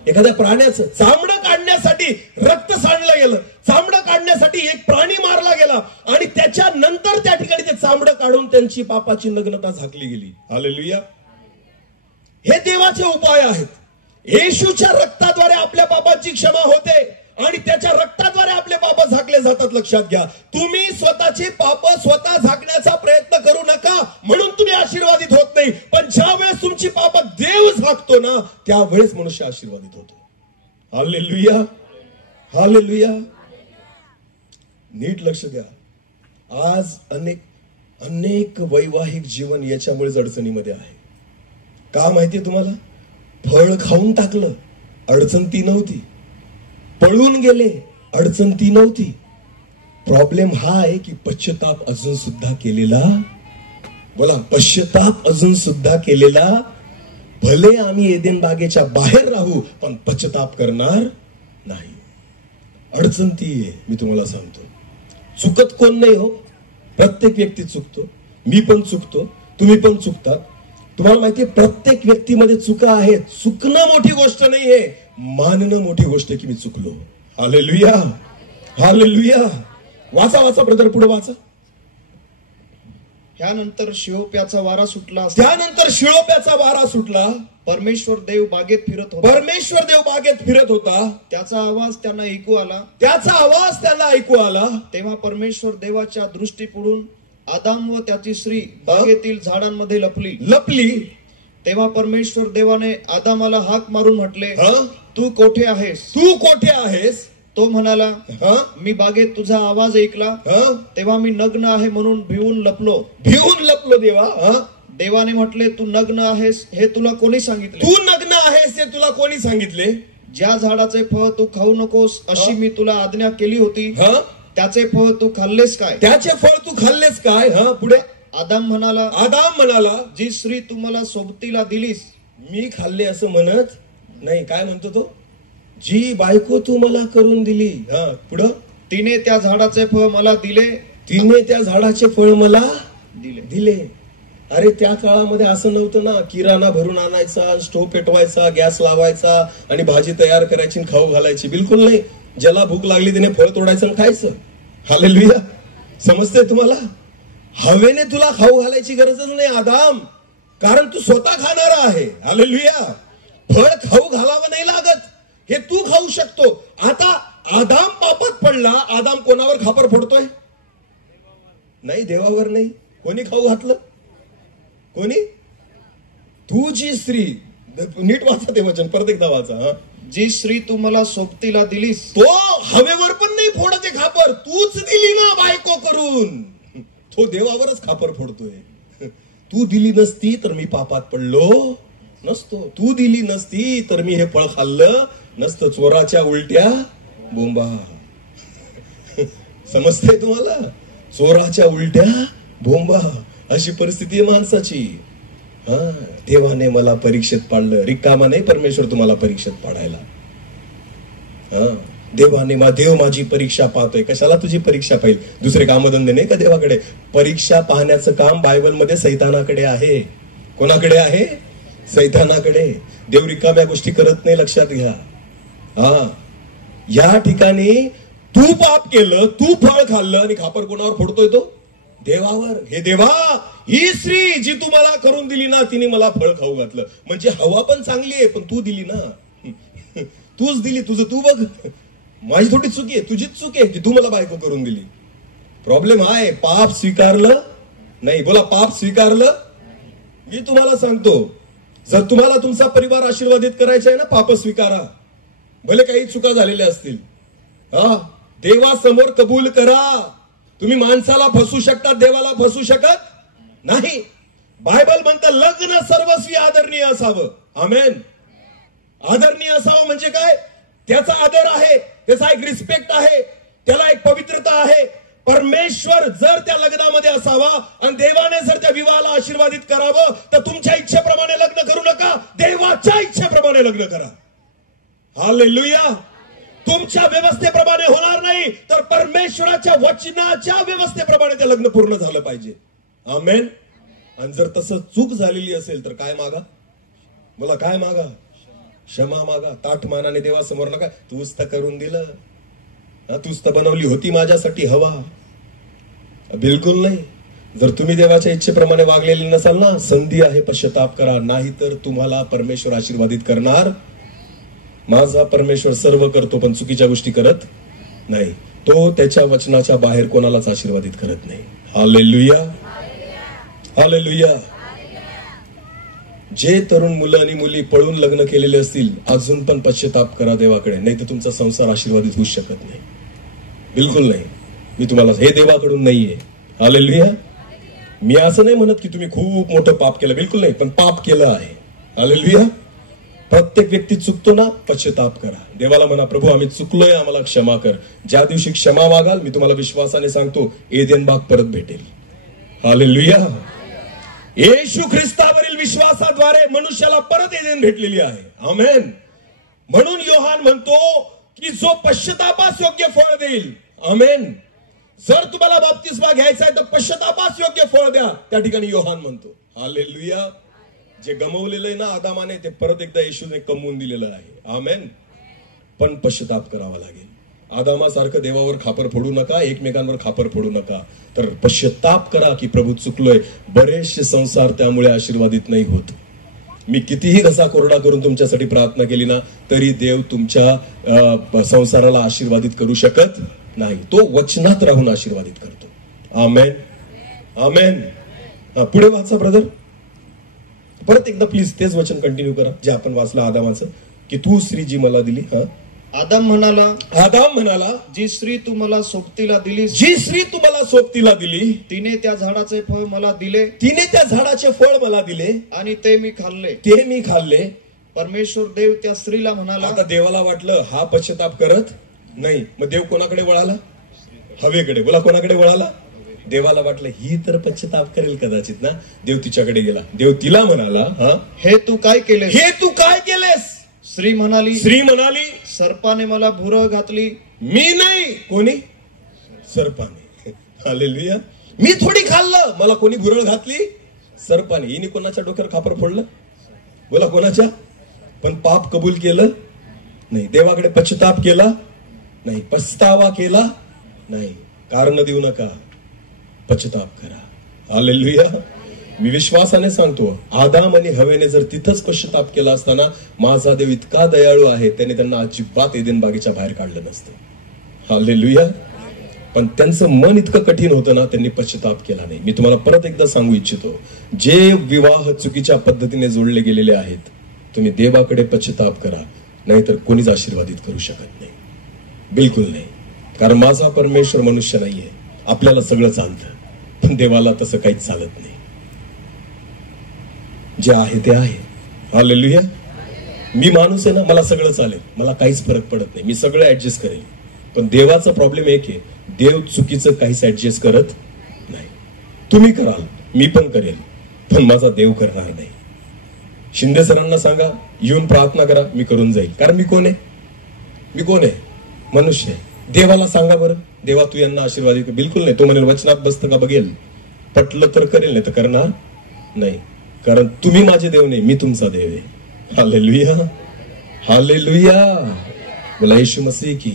एखाद्या प्राण्याचं चामडं काढण्यासाठी रक्त सांडलं गेलं, चामडं काढण्यासाठी एक प्राणी मारला गेला आणि त्याच्यानंतर त्या ठिकाणी ते चामडं काढून त्यांची पापाची नग्नता झाकली गेली. हालेलुया. हे देवाचे उपाय आहेत. येशूच्या रक्ताद्वारे आपल्या पापाची क्षमा होते आणि त्याच्या रक्ताद्वारे आपले पाप झाकले जातात. लक्षात घ्या, तुम्ही स्वतःचे पाप स्वतः झाकण्याचा प्रयत्न करू नका, म्हणून तुम्ही आशीर्वादित होत नाही. पण ज्या वेळेस तुमची पाप देव झाकतो ना, त्यावेळेस मनुष्य आशीर्वादित होतो. Hallelujah, hallelujah. नीट लक्ष द्या. आज अनेक वैवाहिक जीवन याच्यामुळे अडचणीमध्ये आहे. का माहितीये तुम्हाला? फळ खाऊन टाकलं, अडचण ती नव्हती. पळून गेले, अडचण ती नव्हती. प्रॉब्लेम हा आहे की पश्चाताप अजून सुद्धा केलेला. बोला, पश्चाताप अजून सुद्धा केलेला. भले आम्ही एदेन बागेच्या बाहेर राहू पण पश्चाताप करणार नाही. अडचण ती आहे. मी तुम्हाला सांगतो, चुकत कोण नाही हो, प्रत्येक व्यक्ती चुकतो. मी पण चुकतो, तुम्ही पण चुकतात. तुम्हाला माहितीये प्रत्येक व्यक्तीमध्ये चुका आहेत. चुकणं मोठी गोष्ट नाहीये, मानणं मोठी गोष्ट की मी चुकलो. Hallelujah, hallelujah. वाचा वाचा ब्रदर, पुढे वाचा. त्यानंतर शिळोप्याचा वारा सुटला. त्यानंतर शिळोप्याचा वारा सुटला. परमेश्वर देव बागेत फिरत होता. परमेश्वर देव बागेत फिरत होता. त्याचा आवाज त्यांना ऐकू आला. त्याचा आवाज त्यांना ऐकू आला. तेव्हा परमेश्वर देवाच्या दृष्टीपुढून आदाम व त्याची स्त्री बागेतील झाडांमध्ये लपली. तेव्हा परमेश्वर देवाने आदामाला हाक मारून म्हटले, तू कोठे आहेस? तू कोठे आहेस? तो म्हणाला, मी बागेत तुझा आवाज ऐकला, तेव्हा मी नग्न आहे म्हणून भिवून लपलो. देवाने म्हटले, तू नग्न आहेस हे तुला कोणी सांगितले? तू नग्न आहेस हे तुला कोणी सांगितले? ज्या झाडाचे फळ तू खाऊ नकोस अशी मी तुला आज्ञा केली होती, त्याचे फळ तू खाल्लेस काय? त्याचे फळ तू खाल्लेस काय? पुढे. आदाम म्हणाला जी स्त्री तुम्हाला सोबतीला दिलीस. मी खाल्ले असं म्हणत नाही. काय म्हणतो तो? जी बायको तू मला करून दिली. पुढं तिने त्या झाडाचे फळ मला दिले. तिने त्या झाडाचे फळ मला दिले. अरे त्या काळामध्ये असं नव्हतं ना, किराणा भरून आणायचा, स्टोव पेटवायचा, गॅस लावायचा आणि भाजी तयार करायची, खाऊ घालायची. बिलकुल नाही. ज्याला भूक लागली त्याने फळ तोडायचं आणि खायचं. हालेलुया. समजते तुम्हाला? हवेने तुला खाऊ घालायची गरजच नाही आदाम, कारण तू स्वतः खाणार आहे. हालेलुया. फळ खाऊ घालावं नाही लागत, हे तू खाऊ शकतो. आता आदाम पापात पडला. आदाम कोणावर खापर फोडतोय? नाही, देवावर नाही. कोणी खाऊ घातलं? कोणी? तू जी स्त्री, नीट वाचा ते वचन, परत एकदा वाचा. जी स्त्री तुम्हाला सोबतीला दिलीस. तो हवेवर पण नाही फोडते खापर, तूच दिली ना बायको करून. तो देवावरच खापर फोडतोय. तू दिली नसती तर मी पापात पडलो नसतो. तू दिली नसती तर मी हे फळ खाल्लं नसतं. चोराच्या उलट्या बोंबा. समजते तुम्हाला? चोराच्या उलट्या बोंबा अशी परिस्थिती आहे माणसाची. देवाने मला परीक्षेत पाडलं. रिकामा नाही परमेश्वर तुम्हाला परीक्षेत पाडायला. देव माझी परीक्षा पाहतोय. कशाला तुझी परीक्षा पाहिजे? दुसरे कामधंदे नाही का देवाकडे? परीक्षा पाहण्याचं काम बायबलमध्ये सैतानाकडे आहे. कोणाकडे आहे? सैतानाकडे. देव रिकाम्या गोष्टी करत नाही, लक्षात घ्या. या ठिकाणी तू पाप केलं, तू फळ खाल्लं आणि खापर कोणावर फोडतोय तो? देवावर. हे देवा, ही स्त्री जी तू मला करून दिली ना, तिने मला फळ खाऊ घातलं. म्हणजे हवा पण चांगली आहे, पण तू दिली ना. तूच दिली. तुझं तू बघ. माझी थोडी चुकी आहे, तुझीच चुकी आहे की तू मला बायको करून दिली. प्रॉब्लेम हा आहे, पाप स्वीकारलं नाही. बोला, पाप स्वीकारलं. मी तुम्हाला सांगतो, जर तुम्हाला तुमचा परिवार आशीर्वादित करायचा आहे ना, पाप स्वीकारा. भले काही चुका झालेल्या असतील, देवासमोर कबूल करा. तुम्ही माणसाला फसू शकता, देवाला फसू शकत नाही. बायबल म्हणतं लग्न सर्वस्वी आदरणीय असावं. आमेन. आदरणीय असावं म्हणजे काय? त्याचा आदर आहे, त्याचा एक रिस्पेक्ट आहे, त्याला एक पवित्रता आहे. परमेश्वर जर त्या लग्नामध्ये असावा आणि देवाने जर त्या विवाहाला आशीर्वादित करावं, तर तुमच्या इच्छेप्रमाणे लग्न करू नका, देवाच्या इच्छेप्रमाणे लग्न करा. हालेलुया. तुमच्या व्यवस्थेप्रमाणे होणार नाही, तर परमेश्वराच्या वचनाच्या व्यवस्थेप्रमाणे ते लग्न पूर्ण झालं पाहिजे. आमेन. आणि जर तसं चूक झालेली असेल तर काय मागा? बोला, काय मागा? क्षमा मागा. ताठमानाने देवासमोर नका, तूच तर करून दिलं, तूच तर बनवली होती माझ्यासाठी हवा. बिलकुल नाही. जर तुम्ही देवाच्या इच्छेप्रमाणे वागलेले नसाल ना, संधी आहे, पश्चाताप करा. नाहीतर तुम्हाला परमेश्वर आशीर्वादित करणार. माझा परमेश्वर सर्व करतो पण चुकीच्या गोष्टी करत नाही. तो त्याच्या वचनाच्या बाहेर कोणालाच आशीर्वादित करत नाही. हालेलुया. हालेलुया. जे तरुण मुलं आणि मुली पळून लग्न केलेले असतील, अजून पण पश्चाताप करा देवाकडे, नाही तर तुमचा संसार आशीर्वादित होऊ शकत नाही. बिलकुल नाही. मी तुम्हाला, हे देवाकडून नाहीये. हालेलुया. मी असं नाही म्हणत की तुम्ही खूप मोठं पाप केलं, बिलकुल नाही, पण पाप केलं आहे. हालेलुया. प्रत्येक व्यक्ती चुकतो ना, पश्चाताप करा. देवाला म्हणा, प्रभू आम्ही चुकलोय, आम्हाला क्षमा कर. ज्या दिवशी क्षमा मागाल, मी तुम्हाला विश्वासाने सांगतो, एदेन बाग परत भेटेल. हालेलुया. येशू ख्रिस्तावरील विश्वासाद्वारे मनुष्याला परत एदेन भेटलेली आहे. आमेन. म्हणून योहान म्हणतो की जो पश्चातापास योग्य फळ देईल. आमेन. जर तुम्हाला बाप्तिस्मा घ्यायचा आहे तर पश्चातापास योग्य फळ द्या, त्या ठिकाणी योहान म्हणतो. हालेलुया. जे गमवलेलं आहे ना आदामाने, ते परत एकदा येशूने कमवून दिलेलं आहे. आमेन. पण पश्चाताप करावा लागेल. आदामासारखं देवावर खापर फोडू नका, एकमेकांवर खापर फोडू नका, तर पश्चाताप करा की प्रभू चुकलोय. बरेचसे संसार त्यामुळे आशीर्वादित नाही होत. मी कितीही घसा कोरडा करून तुमच्यासाठी प्रार्थना केली ना, तरी देव तुमच्या संसाराला आशीर्वादित करू शकत नाही. तो वचनात राहून आशीर्वादित करतो. आमेन. आमेन. पुढे वाचा ब्रदर. परत एकदा प्लीज तेच वचन कंटिन्यू करा जे आपण वाचलं आदामाचं, की तू स्त्री जी मला दिली. आदाम म्हणाला जी स्त्री तू मला सोबतीला दिलीस. जी स्त्री तू मला सोबतीला दिली, तिने त्या झाडाचे फळ मला दिले. तिने त्या झाडाचे फळ मला दिले आणि ते मी खाल्ले. ते मी खाल्ले. परमेश्वर देव त्या स्त्रीला म्हणाला. आता देवाला वाटलं हा पश्चाताप करत नाही, मग देव कोणाकडे वळाला? हवेकडे. बोला, कोणाकडे वळाला? देवाला वाटलं ही तर पश्चाताप करेल कदाचित ना. देव तिच्याकडे गेला. देव तिला म्हणाला, हा हे तू काय केलेस? हे तू काय केलेस? स्त्री म्हणाली, सर्पाने मला भुरळ घातली. मी नाही. कोणी? सर्पाने. हालेलुया. मी थोडी खाल्लं, मला कोणी भुरळ घातली? सर्पाने. हिने कोणाच्या डोक्यावर खापर फोडलं? बोला कोणाच्या? पण पाप कबूल केलं नाही. देवाकडे पश्चाताप केला नाही. पस्तावा केला नाही. कारण देऊ नका, पश्चाताप करा. हालेलुया. मी विश्वासाने सांगतो, आदाम आणि हवेने जर तिथंच पश्चाताप केला असताना, माझा देव इतका दयाळू आहे, त्याने त्यांना अजिबात एदेन बागेच्या बाहेर काढलं नसतं. हालेलुया. पण त्यांचं मन इतकं कठीण होतं ना, त्यांनी पश्चाताप केला नाही. मी तुम्हाला परत एकदा सांगू इच्छितो, जे विवाह चुकीच्या पद्धतीने जोडले गेलेले आहेत, तुम्ही देवाकडे पश्चाताप करा, नाहीतर कोणीच आशीर्वादित करू शकत नाही. बिलकुल नाही. कारण माझा परमेश्वर मनुष्य नाहीये. आपल्याला सगळं चालतं, पण देवाला तसं काहीच चालत नाही. जे आहे ते आहे. हालेलुया. मी माणूस आहे ना, मला सगळं चालेल, मला काहीच फरक पडत नाही, मी सगळं ऍडजस्ट करेन. पण देवाचा प्रॉब्लेम एक आहे, देव चुकीचं काहीच ऍडजस्ट करत नाही. तुम्ही कराल, मी पण करेल, पण माझा देव करणार नाही. शिंदे सरांना सांगा येऊन प्रार्थना करा, मी करून जाईल. कारण मी कोण आहे? मी कोण आहे? मनुष्य आहे. देवाला सांगा बरं, देवा तू यांना आशीर्वाद दे. बिलकुल नाही. तो म्हणेल वचनात बसतं का बघेल, पटलं तर करेल, नाही तर करणार नाही. कारण तुम्ही माझे देव नाही, मी तुमचा देव आहे. हालेलुया. हालेलुया. बोला येशू मसीह की.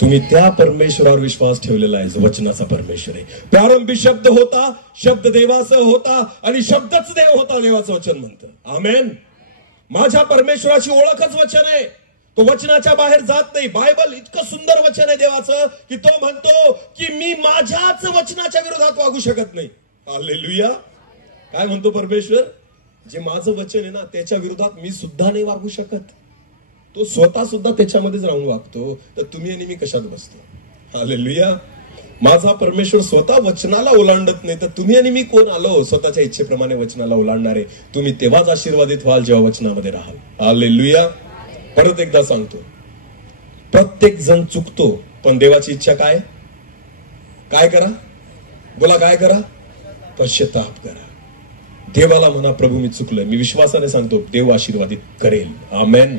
तुम्ही त्या परमेश्वरावर विश्वास ठेवलेला आहे जो वचनाचा परमेश्वर आहे. प्रारंभी शब्द होता, शब्द देवासह होता आणि शब्दच देव होता, देवाचं वचन म्हणतं. आमेन. माझ्या परमेश्वराची ओळखच वचन आहे. तो वचनाच्या बाहेर जात नाही. बायबल इतकं सुंदर वचन आहे देवाचं की तो म्हणतो की मी माझ्याच वचनाच्या विरोधात वागू शकत नाही. हालेलुया. काय म्हणतो परमेश्वर? जे माझं वचन आहे ना, त्याच्या विरोधात मी सुद्धा नाही वागू शकत. तो स्वतः सुद्धा त्याच्यामध्येच राहून वागतो, तर तुम्ही आणि मी कशात बसतो? हालेलुया. माझा परमेश्वर स्वतः वचनाला ओलांडत नाही, तर तुम्ही आणि मी कोण आलो स्वतःच्या इच्छेप्रमाणे वचनाला ओलांडणारे? तुम्ही तेव्हाच आशीर्वादित व्हाल जेव्हा वचनामध्ये राहाल. हालेलुया. परत एकदा सांगतो, प्रत्येक जण चुकतो, पण देवाची इच्छा काय? काय करा? बोला काय करा? पश्चाताप करा. देवाला म्हणा प्रभू मी चुकलोय. मी विश्वासाने सांगतो देव आशीर्वादित करेल. आमेन.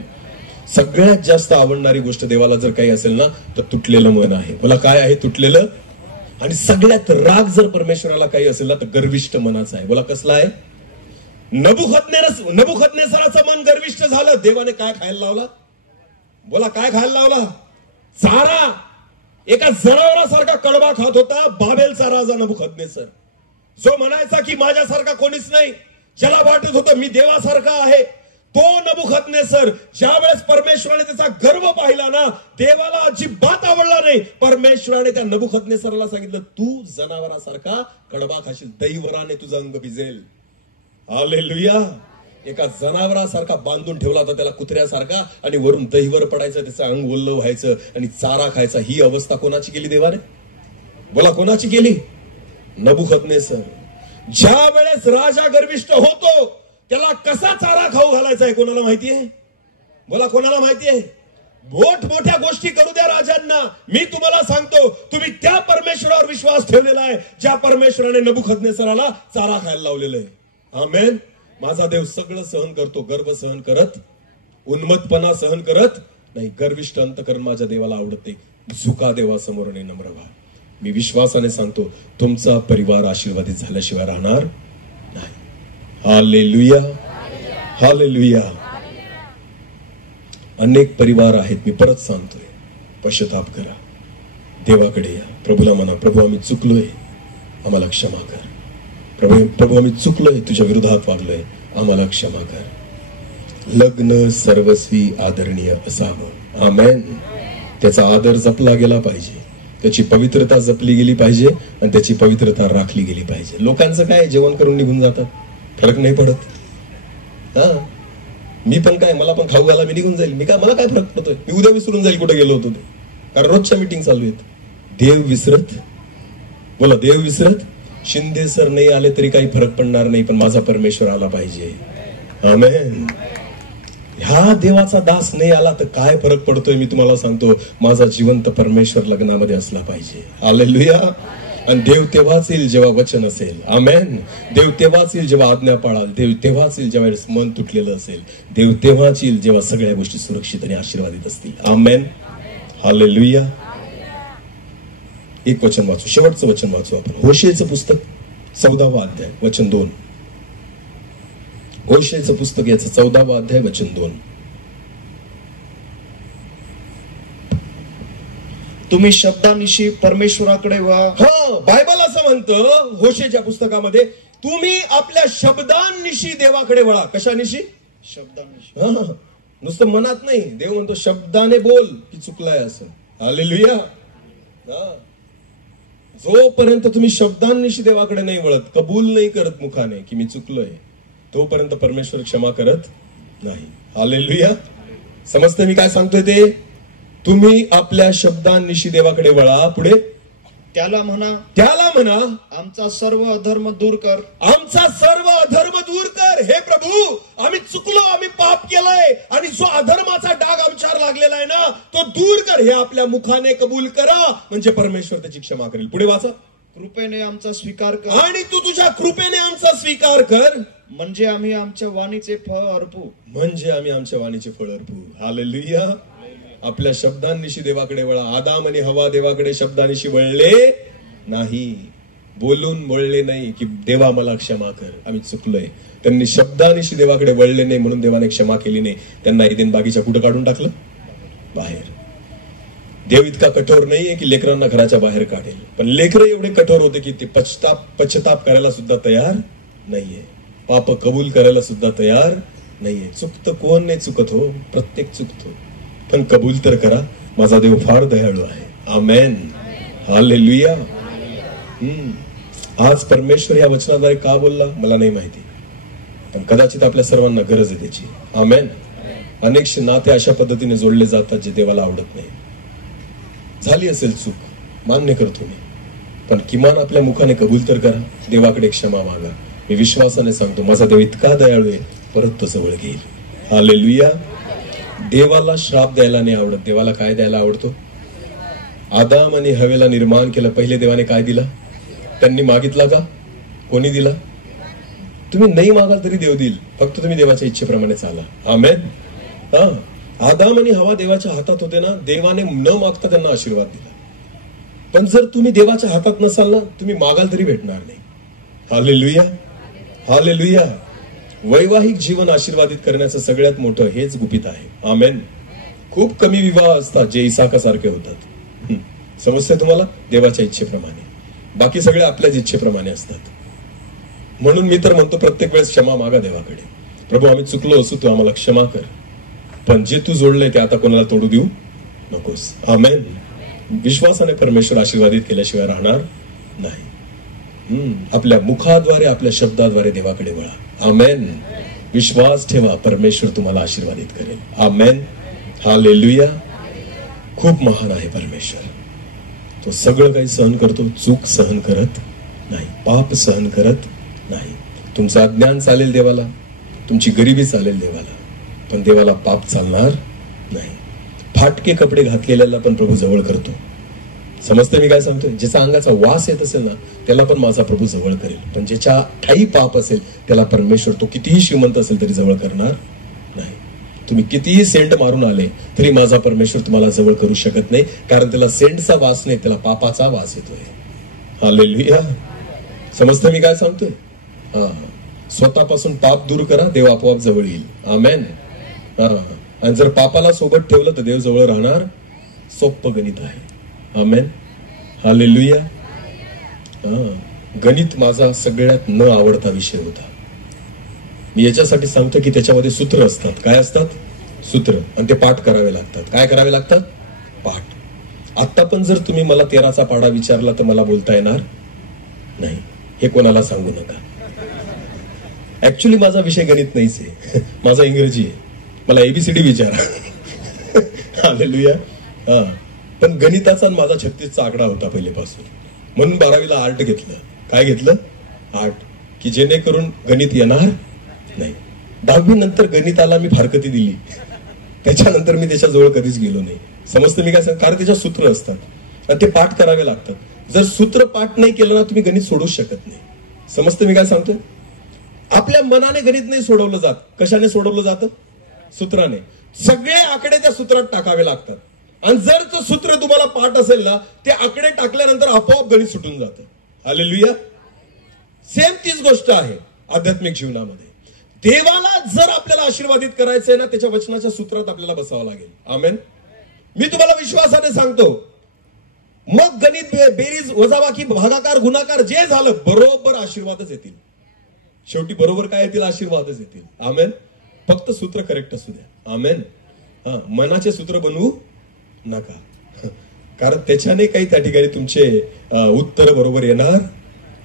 सगळ्यात जास्त आवडणारी गोष्ट देवाला जर काही असेल ना, तर तुटलेलं मन आहे. बोला काय आहे? तुटलेलं. आणि सगळ्यात राग जर परमेश्वराला काही असेल ना, तर गर्विष्ठ मनाचा आहे. बोला कसला आहे? नबुखदनेसराचं मन गर्विष्ठ झालं. देवाने काय खायला लावला? बोला काय खायला लावला? चारा. एका जनावरासारखा कडबा खात होता बाबेलचा राजा नबुखदनेसर, जो म्हणायचा की माझ्यासारखा कोणीच नाही, ज्याला वाटत होतं मी देवासारखा आहे. तो नबुखदनेसर ज्या वेळेस परमेश्वराने त्याचा गर्व पाहिला ना, देवाला अजिबात आवडला नाही. परमेश्वराने त्या नबुखदनेसराला सांगितलं तू जनावरासारखा कडबा खाशील, दहीवराने तुझं अंग भिजेल. हालेलुया. एका जनावरासारखा बांधून ठेवला होता त्याला, कुत्र्यासारखा, आणि वरून दहीवर पडायचं, त्याचं अंग ओल्लं व्हायचं आणि चारा खायचा. ही अवस्था कोणाची केली देवाने? बोला कोणाची केली? नबुखदनेसर. ज्या वेळेस राजा गर्विष्ठ होतो, त्याला कसा चारा खाऊ घालायचा आहे कोणाला माहिती आहे? बोला कोणाला माहिती आहे? मोठमोठ्या गोष्टी करू द्या राजांना. मी तुम्हाला सांगतो, तुम्ही त्या परमेश्वरावर विश्वास ठेवलेला आहे ज्या परमेश्वराने नबुखदनेसराला चारा खायला लावलेला आहे. आमेन. माझा देव सगळं सहन करतो, गर्व सहन करत, उन्मत्तपणा सहन करत नाही. गर्विष्ठ अंतकरण माझ्या देवाला आवडत नाही. झुका देवासमोर आणि नम्र व्हा. मी विश्वासाने सांगतो, तुमचा परिवार आशीर्वादित झाल्याशिवाय राहणार नाही. हालेलुया. हालेलुया. अनेक परिवार आहेत, मी परत सांगतोय, पश्चाताप करा, देवाकडे या, प्रभूला म्हणा प्रभू आम्ही चुकलोय, आम्हाला क्षमा कर. प्रभू आम्ही चुकलोय, तुझ्या विरोधात वागलोय, आम्हाला क्षमा कर. लग्न सर्वस्वी आदरणीय असावं. आमेन. त्याचा आदर जपला गेला पाहिजे, त्याची पवित्रता जपली गेली पाहिजे आणि त्याची पवित्रता राखली गेली पाहिजे. लोकांचं काय, जेवण करून निघून जातात, फरक नाही पडत. हा, मी पण काय, मला पण खाऊ घाला, मी निघून जाईल, मी काय, मला काय फरक पडतोय, मी उद्या विसरून जाईल कुठे गेलो होतो ते, कारण रोजच्या मीटिंग चालू आहेत. देव विसरत? बोला देव विसरत? शिंदे सर नाही आले तरी काही फरक पडणार नाही, पण माझा परमेश्वर आला पाहिजे. आमेन. ह्या देवाचा दास नाही आला तर काय फरक पडतोय? मी तुम्हाला सांगतो, माझा जिवंत परमेश्वर लग्नामध्ये असला पाहिजे. हालेलुया. आणि देव तेव्हाच येईल जेव्हा वचन असेल. आमेन. देव तेव्हाच येईल जेव्हा आज्ञा पाळाल. देव तेव्हाच येईल जेव्हा मन तुटलेलं असेल. देव तेव्हाच येईल जेव्हा सगळ्या गोष्टी सुरक्षित आणि आशीर्वादित असतील. आमेन. हालेलुया. एक वचन वाचू, शेवटचं वचन वाचू आपण. होशेचं पुस्तक 14वा अध्याय वचन 2. होशेचं पुस्तक याचं 14वा अध्याय वचन 2. तुम्ही शब्दानिशी परमेश्वराकडे व्हा. बायबल असं म्हणतं होशेच्या पुस्तकामध्ये, तुम्ही आपल्या शब्दांनिशी देवाकडे वळा. कशानिशी? शब्दानिशी. नुसतं मनात नाही. देव म्हणतो शब्दाने बोल की चुकलाय असं. हालेलुया. जोपर्यंत तुम्ही शब्दांनिशी देवाकडे नाही वळत, कबूल नाही करत मुखाने की मी चुकलोय, तोपर्यंत परमेश्वर क्षमा करत नाही. हालेलुया. समजते मी काय सांगतोय ते? तुम्ही आपल्या शब्दांनिशी देवाकडे वळा. पुढे त्याला म्हणा आमचा सर्व अधर्म दूर कर. आमचा सर्व अधर्म दूर कर. हे प्रभू, आम्ही चुकलो, आम्ही पाप केलंय आणि जो अधर्माचा डाग आमच्यावर लागलेला आहे ना, तो दूर कर. हे आपल्या मुखाने कबूल करा, म्हणजे परमेश्वर त्याची क्षमा करेल. पुढे वाचा. कृपेने आमचा स्वीकार कर. आणि तू तुझ्या कृपेने आमचा स्वीकार कर, म्हणजे आम्ही आमच्या वाणीचे फळ अर्पू. हालेलुया. आपल्या शब्दांनिशी देवाकडे वळा. आदाम आणि हवा देवाकडे शब्दानिशी वळले नाही, बोलून वळले नाही की देवा मला क्षमा कर, आम्ही चुकलोय. त्यांनी शब्दानिशी देवाकडे वळले नाही, म्हणून देवाने क्षमा केली नाही. त्यांना एदेन बागीच्या कुठं काढून टाकलं? बाहेर. देव इतका कठोर नाहीये की लेकरांना घराच्या बाहेर काढेल, पण लेकरं एवढे कठोर होते की ते पश्चाताप करायला सुद्धा तयार नाहीये, पाप कबूल करायला सुद्धा तयार नाहीये. चुकतं कोण नाही चुकत हो, प्रत्येक चुकतो, पण कबूल तर करा. माझा देव फार दयाळू आहे. आमेन. हालेलुया. आज परमेश्वर या वचनाद्वारे का बोलला मला नाही माहिती, पण कदाचित आपल्या सर्वांना गरज आहे त्याची. आमेन. अनेकशे नाते अशा पद्धतीने जोडले जातात जे देवाला आवडत नाही. झाली असेल चूक, मान्य करतो मी, पण किमान आपल्या मुखाने कबूल तर करा. देवाकडे क्षमा मागा. मी विश्वासाने सांगतो माझा देव इतका दयाळू आहे, परत तो जवळ घेईल. हालेलुया. देवाला श्राप द्यायला नाही आवडत. देवाला काय द्यायला आवडतो? आदाम आणि हवेला निर्माण केलं, पहिले देवाने काय दिला? त्यांनी मागितला का? कोणी दिला? तुम्ही नाही मागाल तरी देव देईल, फक्त तुम्ही देवाच्या इच्छेप्रमाणे चाला. आमेन. आदाम आणि हवा देवाच्या हातात होते ना, देवाने न मागता त्यांना आशीर्वाद दिला. पण जर तुम्ही देवाच्या हातात नसाल ना, तुम्ही मागाल तरी भेटणार नाही. हालेलुया. हालेलुया. वैवाहिक जीवन आशीर्वादित करण्याचं सगळ्यात मोठं हेच गुपित आहे. आमेन. खूप कमी विवाह असतात जे इसाकासारखे होतात. समजतंय तुम्हाला? देवाच्या इच्छेप्रमाणे. बाकी सगळे आपल्याच इच्छेप्रमाणे असतात. म्हणून मी तर म्हणतो प्रत्येक वेळेस क्षमा मागा देवाकडे. प्रभू आम्ही चुकलो असू, तू आम्हाला क्षमा कर, पण जे तू जोडलंय ते आता कोणाला तोडू देऊ नकोस. आमेन. विश्वासाने परमेश्वर आशीर्वादित केल्याशिवाय राहणार नाही. आपल्या मुखाद्वारे, आपल्या शब्दाद्वारे देवाकडे वळा. आमेन. विश्वास ठेवा, परमेश्वर तुम्हाला आशीर्वादित करेल. आमेन. हालेलुया. खूप महान आहे परमेश्वर. तो सगळं काही सहन करतो, चूक सहन करत नाही, पाप सहन करत नाही. तुमचं अज्ञान चालेल देवाला, तुमची गरिबी चालेल देवाला, पण देवाला पाप चालणार नाही. फाटके कपडे घातलेल्याला पण प्रभू जवळ करतो. समजते मी काय सांगतोय? ज्याचा अंगाचा वास येत असेल ना, त्याला पण माझा प्रभू जवळ करेल, पण ज्याच्या ठाई पाप असेल त्याला परमेश्वर, तो कितीही श्रीमंत असेल तरी जवळ करणार नाही. तुम्ही कितीही सेंट मारून आले तरी माझा परमेश्वर तुम्हाला जवळ करू शकत नाही, कारण त्याला सेंटचा वास नाही, त्याला पापाचा वास येतोय. हालेलुया. समजते मी काय सांगतोय? स्वतःपासून पाप दूर करा, देव आपोआप जवळ येईल. आमेन. आणि जर पापाला सोबत ठेवलं तर देव जवळ राहणार. सोपं गणित आहे. आमेन. हालेलुया. गणित माझा सगळ्यात न आवडता विषय होता. मी याच्यासाठी सांगतो की त्याच्यामध्ये सूत्र असतात. काय असतात? सूत्र. आणि ते पाठ करावे लागतात. काय करावे लागतात? पाठ. आता पण जर तुम्ही मला 13चा पाढा विचारला तर मला बोलता येणार नाही, हे कोणाला सांगू नका. ऍक्च्युली माझा विषय गणित नाहीच आहे, माझा इंग्रजी आहे. मला एबीसीडी विचारा. हालेलुया. पण गणिताचा माझा 36चा आकडा होता पहिलेपासून, म्हणून 12वीला आर्ट घेतलं. काय घेतलं? आर्ट, की जेणेकरून गणित येणार नाही. 10वी नंतर गणिताला मी फारकती दिली, त्याच्यानंतर मी त्याच्याजवळ कधीच गेलो नाही. समजतं मी काय सांग? कारण त्याच्या सूत्र असतात आणि ते पाठ करावे लागतात. जर सूत्र पाठ नाही केलं ना तुम्ही गणित सोडवू शकत नाही. समजतं मी काय सांगतोय? आपल्या मनाने गणित नाही सोडवलं जात. कशाने सोडवलं जातं? सूत्राने. सगळे आकडे त्या सूत्रात टाकावे लागतात. आणि जर तो सूत्र तुम्हाला पाठ असेल ना, ते आकडे टाकल्यानंतर आपोआप गणित सुटून जातं. हालेलुया. सेम तीच गोष्ट आहे आध्यात्मिक जीवनामध्ये. देवाला जर आपल्याला आशीर्वादित करायचंय ना, त्याच्या वचनाच्या सूत्रात आपल्याला बसावं लागेल. आमेन. मी तुम्हाला विश्वासाने सांगतो, मग गणित, बेरीज, वजाबाकी, भागाकार, गुणाकार जे झालं, बरोबर आशीर्वादच येतील. शेवटी बरोबर काय येतील? आशीर्वादच येतील. आमेन. फक्त सूत्र करेक्ट असू द्या. आमेन. मनाचे सूत्र बनवू नका, कारण त्याच्याने काही त्या ठिकाणी तुमचे उत्तर बरोबर येणार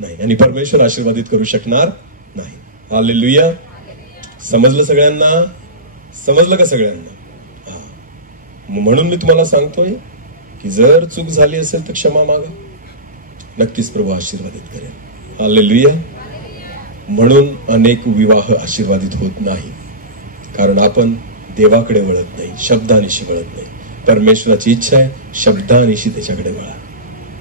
नाही आणि परमेश्वर आशीर्वादित करू शकणार नाही. हालेलुया. समजलं सगळ्यांना? समजलं का सगळ्यांना? म्हणून मी तुम्हाला सांगतोय की जर चूक झाली असेल तर क्षमा मागा. नक्कीच प्रभू आशीर्वादित करेल. हालेलुया. म्हणून अनेक विवाह आशीर्वादित होत नाही, कारण आपण देवाकडे वळत नाही, शब्दानिशी वळत नाही. परमेश्वराची इच्छा आहे शब्दानिशी त्याच्याकडे वळा,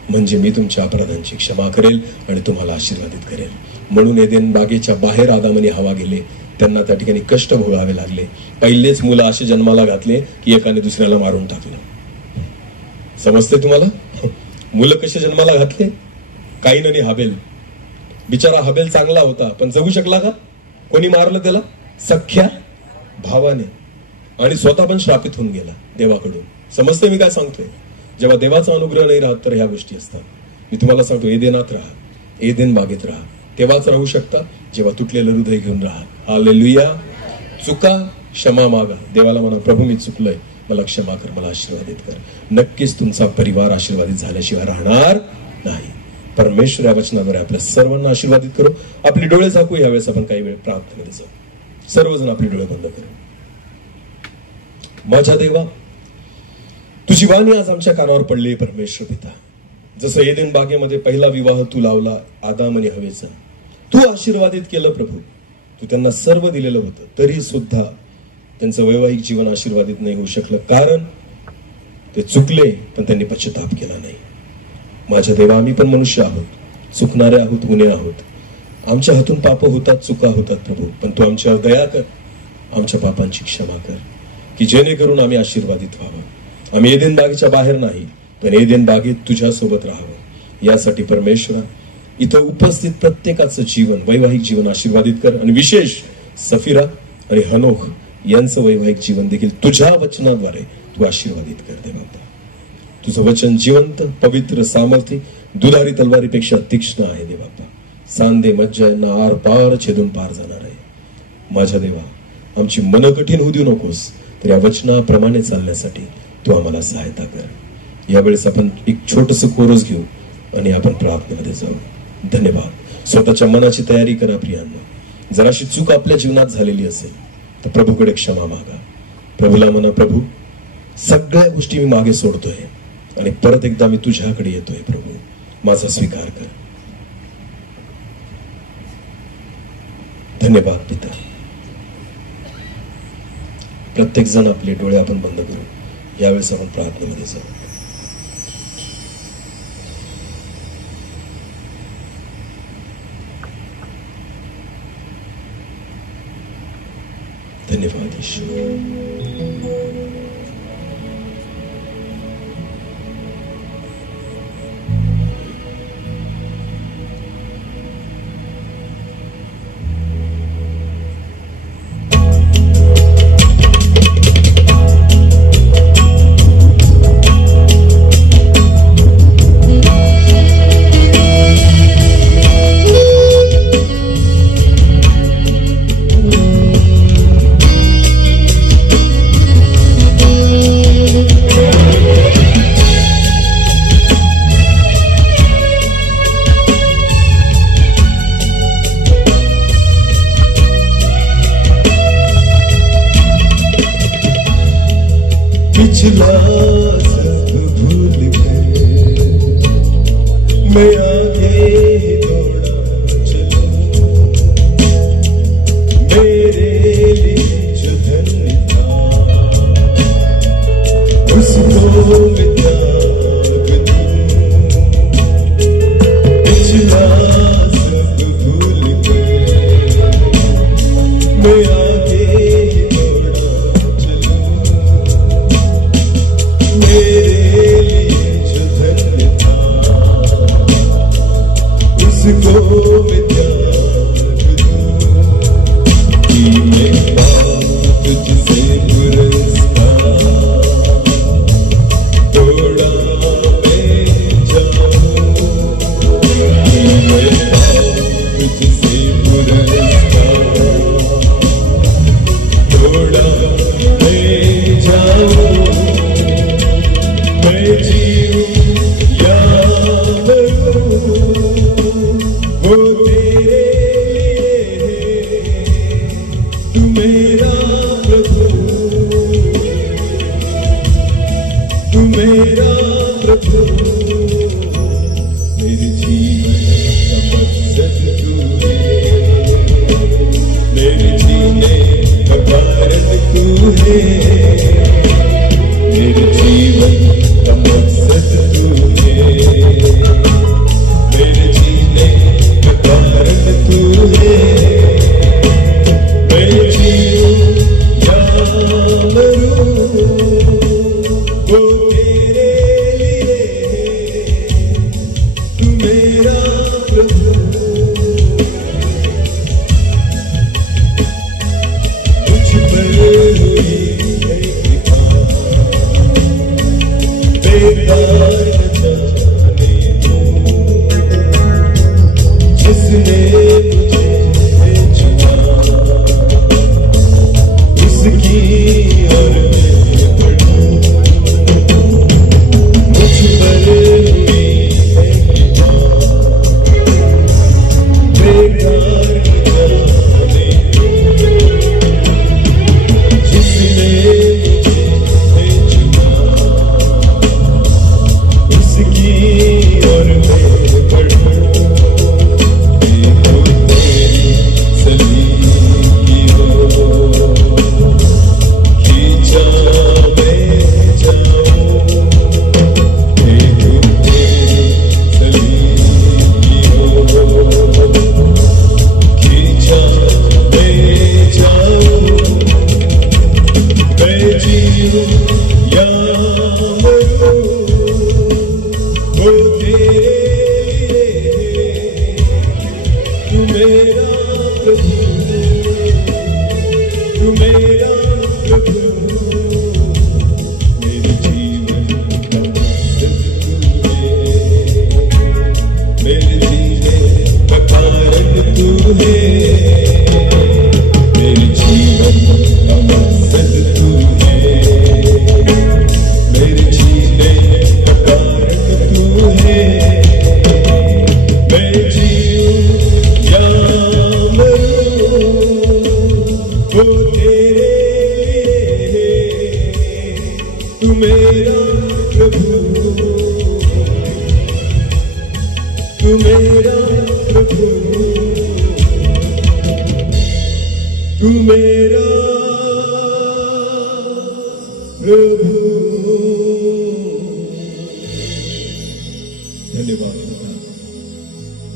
म्हणजे मी तुमच्या अपराधांची क्षमा करेल आणि तुम्हाला आशीर्वादित करेल. म्हणून एदेन बागेच्या बाहेर आदामाने हवा गेले, त्यांना त्या ठिकाणी कष्ट भोगावे लागले. पहिलेच मुलं असे जन्माला घातले की एकाने दुसऱ्याला मारून टाकलं. समजते तुम्हाला? मुलं कसे जन्माला घातले? काईन आणि हाबेल. बिचारा हाबेल चांगला होता पण जगू शकला का? कोणी मारलं त्याला? सख्या भावाने. आणि स्वतः पण श्रापित होऊन गेला देवाकडून. समजते मी काय सांगतोय? जेव्हा देवाचा अनुग्रह नाही राहत तर ह्या गोष्टी असतात. मी तुम्हाला सांगतो, एदेनात राहा, एदेन बागेत राहा. तेव्हाच राहू शकता जेव्हा तुटलेलं हृदय घेऊन राहा. हालेलुया. चुका, क्षमा मागा. देवाला म्हणा, प्रभू मी चुकलोय, मला क्षमा कर, मला आशीर्वादित कर. नक्कीच तुमचा परिवार आशीर्वादित झाल्याशिवाय राहणार नाही. परमेश्वर या वचनाद्वारे आपल्या सर्वांना आशीर्वादित करू. आपली डोळे झाकू. यावेळेस आपण काही वेळ प्रार्थनेमध्ये जाऊ. सर्वजण आपली डोळे बंद करू. माझ्या देवा, तुझी वाणी आज आमच्या कानावर पडली. परमेश्वर पिता, जसं एदेन बागेमध्ये पहिला विवाह तू लावला आदाम आणि हवेचा, तू आशीर्वादित केलं प्रभू. तू त्यांना सर्व दिलेलं होतं, तरी सुद्धा त्यांचं वैवाहिक जीवन आशीर्वादित नाही होऊ शकलं, कारण ते चुकले पण त्यांनी पश्चाताप केला नाही. माझ्या देवा, आम्ही पण मनुष्य आहोत, चुकणारे आहोत, गुन्हे आहोत. आमच्या हातून पाप होतात, चुका होतात प्रभू, पण तू आमच्यावर दया कर, आमच्या पापांची क्षमा कर, की जेणेकरून आम्ही आशीर्वादित व्हावं. आम्ही एदेन बागेच्या बाहेर नाही, पण एदेन बागेत तुझ्या सोबत राहावं. यासाठी परमेश्वरा, इथं उपस्थित प्रत्येकाचं जीवन, वैवाहिक जीवन आशीर्वादित कर. आणि विशेष सफिरा आणि हनोख यांचं वैवाहिक जीवन देखील तुझ्या वचनाद्वारे तू आशीर्वादित कर दे बाबा. तुझं वचन जिवंत, पवित्र, सामर्थ्य, दुधारी तलवारीपेक्षा तीक्ष्ण आहे दे बाबा. सांदे मज्जा यांना आर पार छेदून पार जाणार आहे. माझ्या देवा, आमची मन कठीण होऊ देऊ नकोस, तर या वचनाप्रमाणे चालण्यासाठी तू आम्हाला सहायता कर. यावेळेस आपण एक छोटस कोरस घेऊ आणि आपण प्रार्थनेमध्ये जाऊ. धन्यवाद. स्वतःच्या मनाची तयारी करा प्रियांनो. जराशी चूक आपल्या जीवनात झालेली असेल तर प्रभूकडे क्षमा मागा. प्रभूला म्हणा, प्रभू सगळ्या गोष्टी मी मागे सोडतोय आणि परत एकदा मी तुझ्याकडे येतोय. प्रभू माझा स्वीकार कर. धन्यवाद पिता. प्रत्येक जण आपले डोळे आपण बंद करू. यावेळेस आपण प्रार्थनेमध्ये जाऊ. धन्यवाद ईश्वर. पिछला सब भूल कर मैं आगे ही दौड़ा चलूं. मेरे लिए जो धन था उसको मैं त्याग दूं.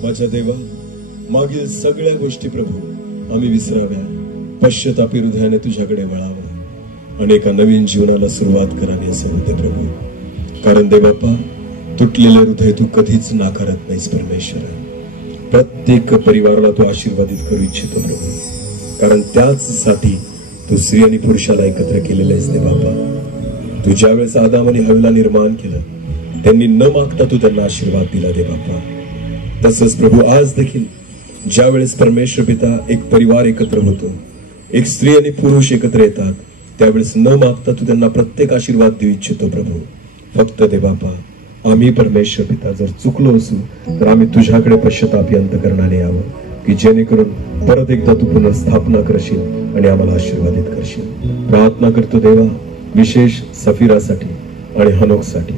माझ्या देवा, मागील सगळ्या गोष्टी प्रभू आम्ही विसराव्या, पश्चातापी हृदयाने तुझ्याकडे वळावं आणि एका नवीन जीवनाला सुरुवात करावी असं होते प्रभू. कारण देवाप्पा, तुटलेले हृदय तू कधीच नाकारत नाहीस परमेश्वर. प्रत्येक परिवाराला तू आशीर्वादित करू इच्छितो प्रभू, कारण त्याच साठी तू स्त्री आणि पुरुषाला एकत्र केलेलं आहेस देवाप्पा. तू ज्यावेळेस आदाम आणि हव्वाला निर्माण केलं, त्यांनी न मागता तू त्यांना आशीर्वाद दिला देवाप्पा. तसंच प्रभू आज देखील ज्यावेळेस परमेश्वर पिता एक परिवार एकत्र होतो, एक स्त्री आणि पुरुष एकत्र येतात, त्यावेळेस न मागता तू त्यांना प्रत्येक आशीर्वाद देऊ इच्छितो प्रभू. फक्त देवाप्पा, आम्ही परमेश्वर पिता जर चुकलो असू तर आम्ही तुझ्याकडे पश्चातापी अंतःकरणाने यावं, की जेणेकरून परत एकदा तू पुन्हा स्थापना करशील आणि आम्हाला आशीर्वादित करशील. प्रार्थना करतो देवा, विशेष सफीरासाठी आणि हनोकसाठी,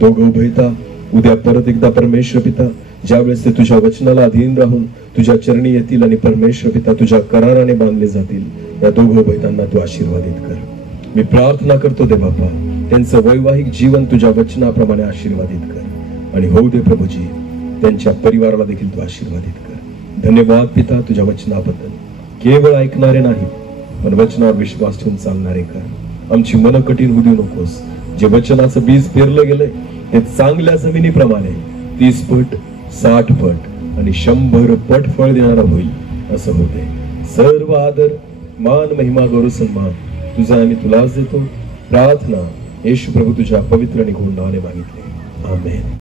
दोघं उभयता उद्या परत एकदा परमेश्वर पिता ज्यावेळेस ते तुझ्या वचनाला अधीन राहून तुझ्या चरणी येतील आणि परमेश्वर पिता तुझ्या कराराने बांधले जातील, या दोघं उभयतांना तू आशीर्वादित कर. मी प्रार्थना करतो देवाप्पा, त्यांचं वैवाहिक जीवन तुझ्या वचनाप्रमाणे आशीर्वादित कर आणि होऊ दे प्रभूजी, त्यांच्या परिवाराला देखील तू आशीर्वादित कर. धन्यवाद पिता तुझ्या वचनाबद्दल. केवळ ऐकणारे नाही पण वचनावर विश्वास ठेवून चालणारे कर. आमची मन कठीण होऊ देऊ नकोस. जे वचनाचं बीज पेरलं गेलंय ते चांगल्या जमिनीप्रमाणे 30 पट 60 पट आणि 100 पट फळ देणारा होईल असं होते. सर्व आदर मान महिमा गौरव सन्मान तुझा आम्ही तुलाच देतो. प्रार्थना येशू प्रभू तुझ्या पवित्र आणि गोड नावाने मागितली. आमेन.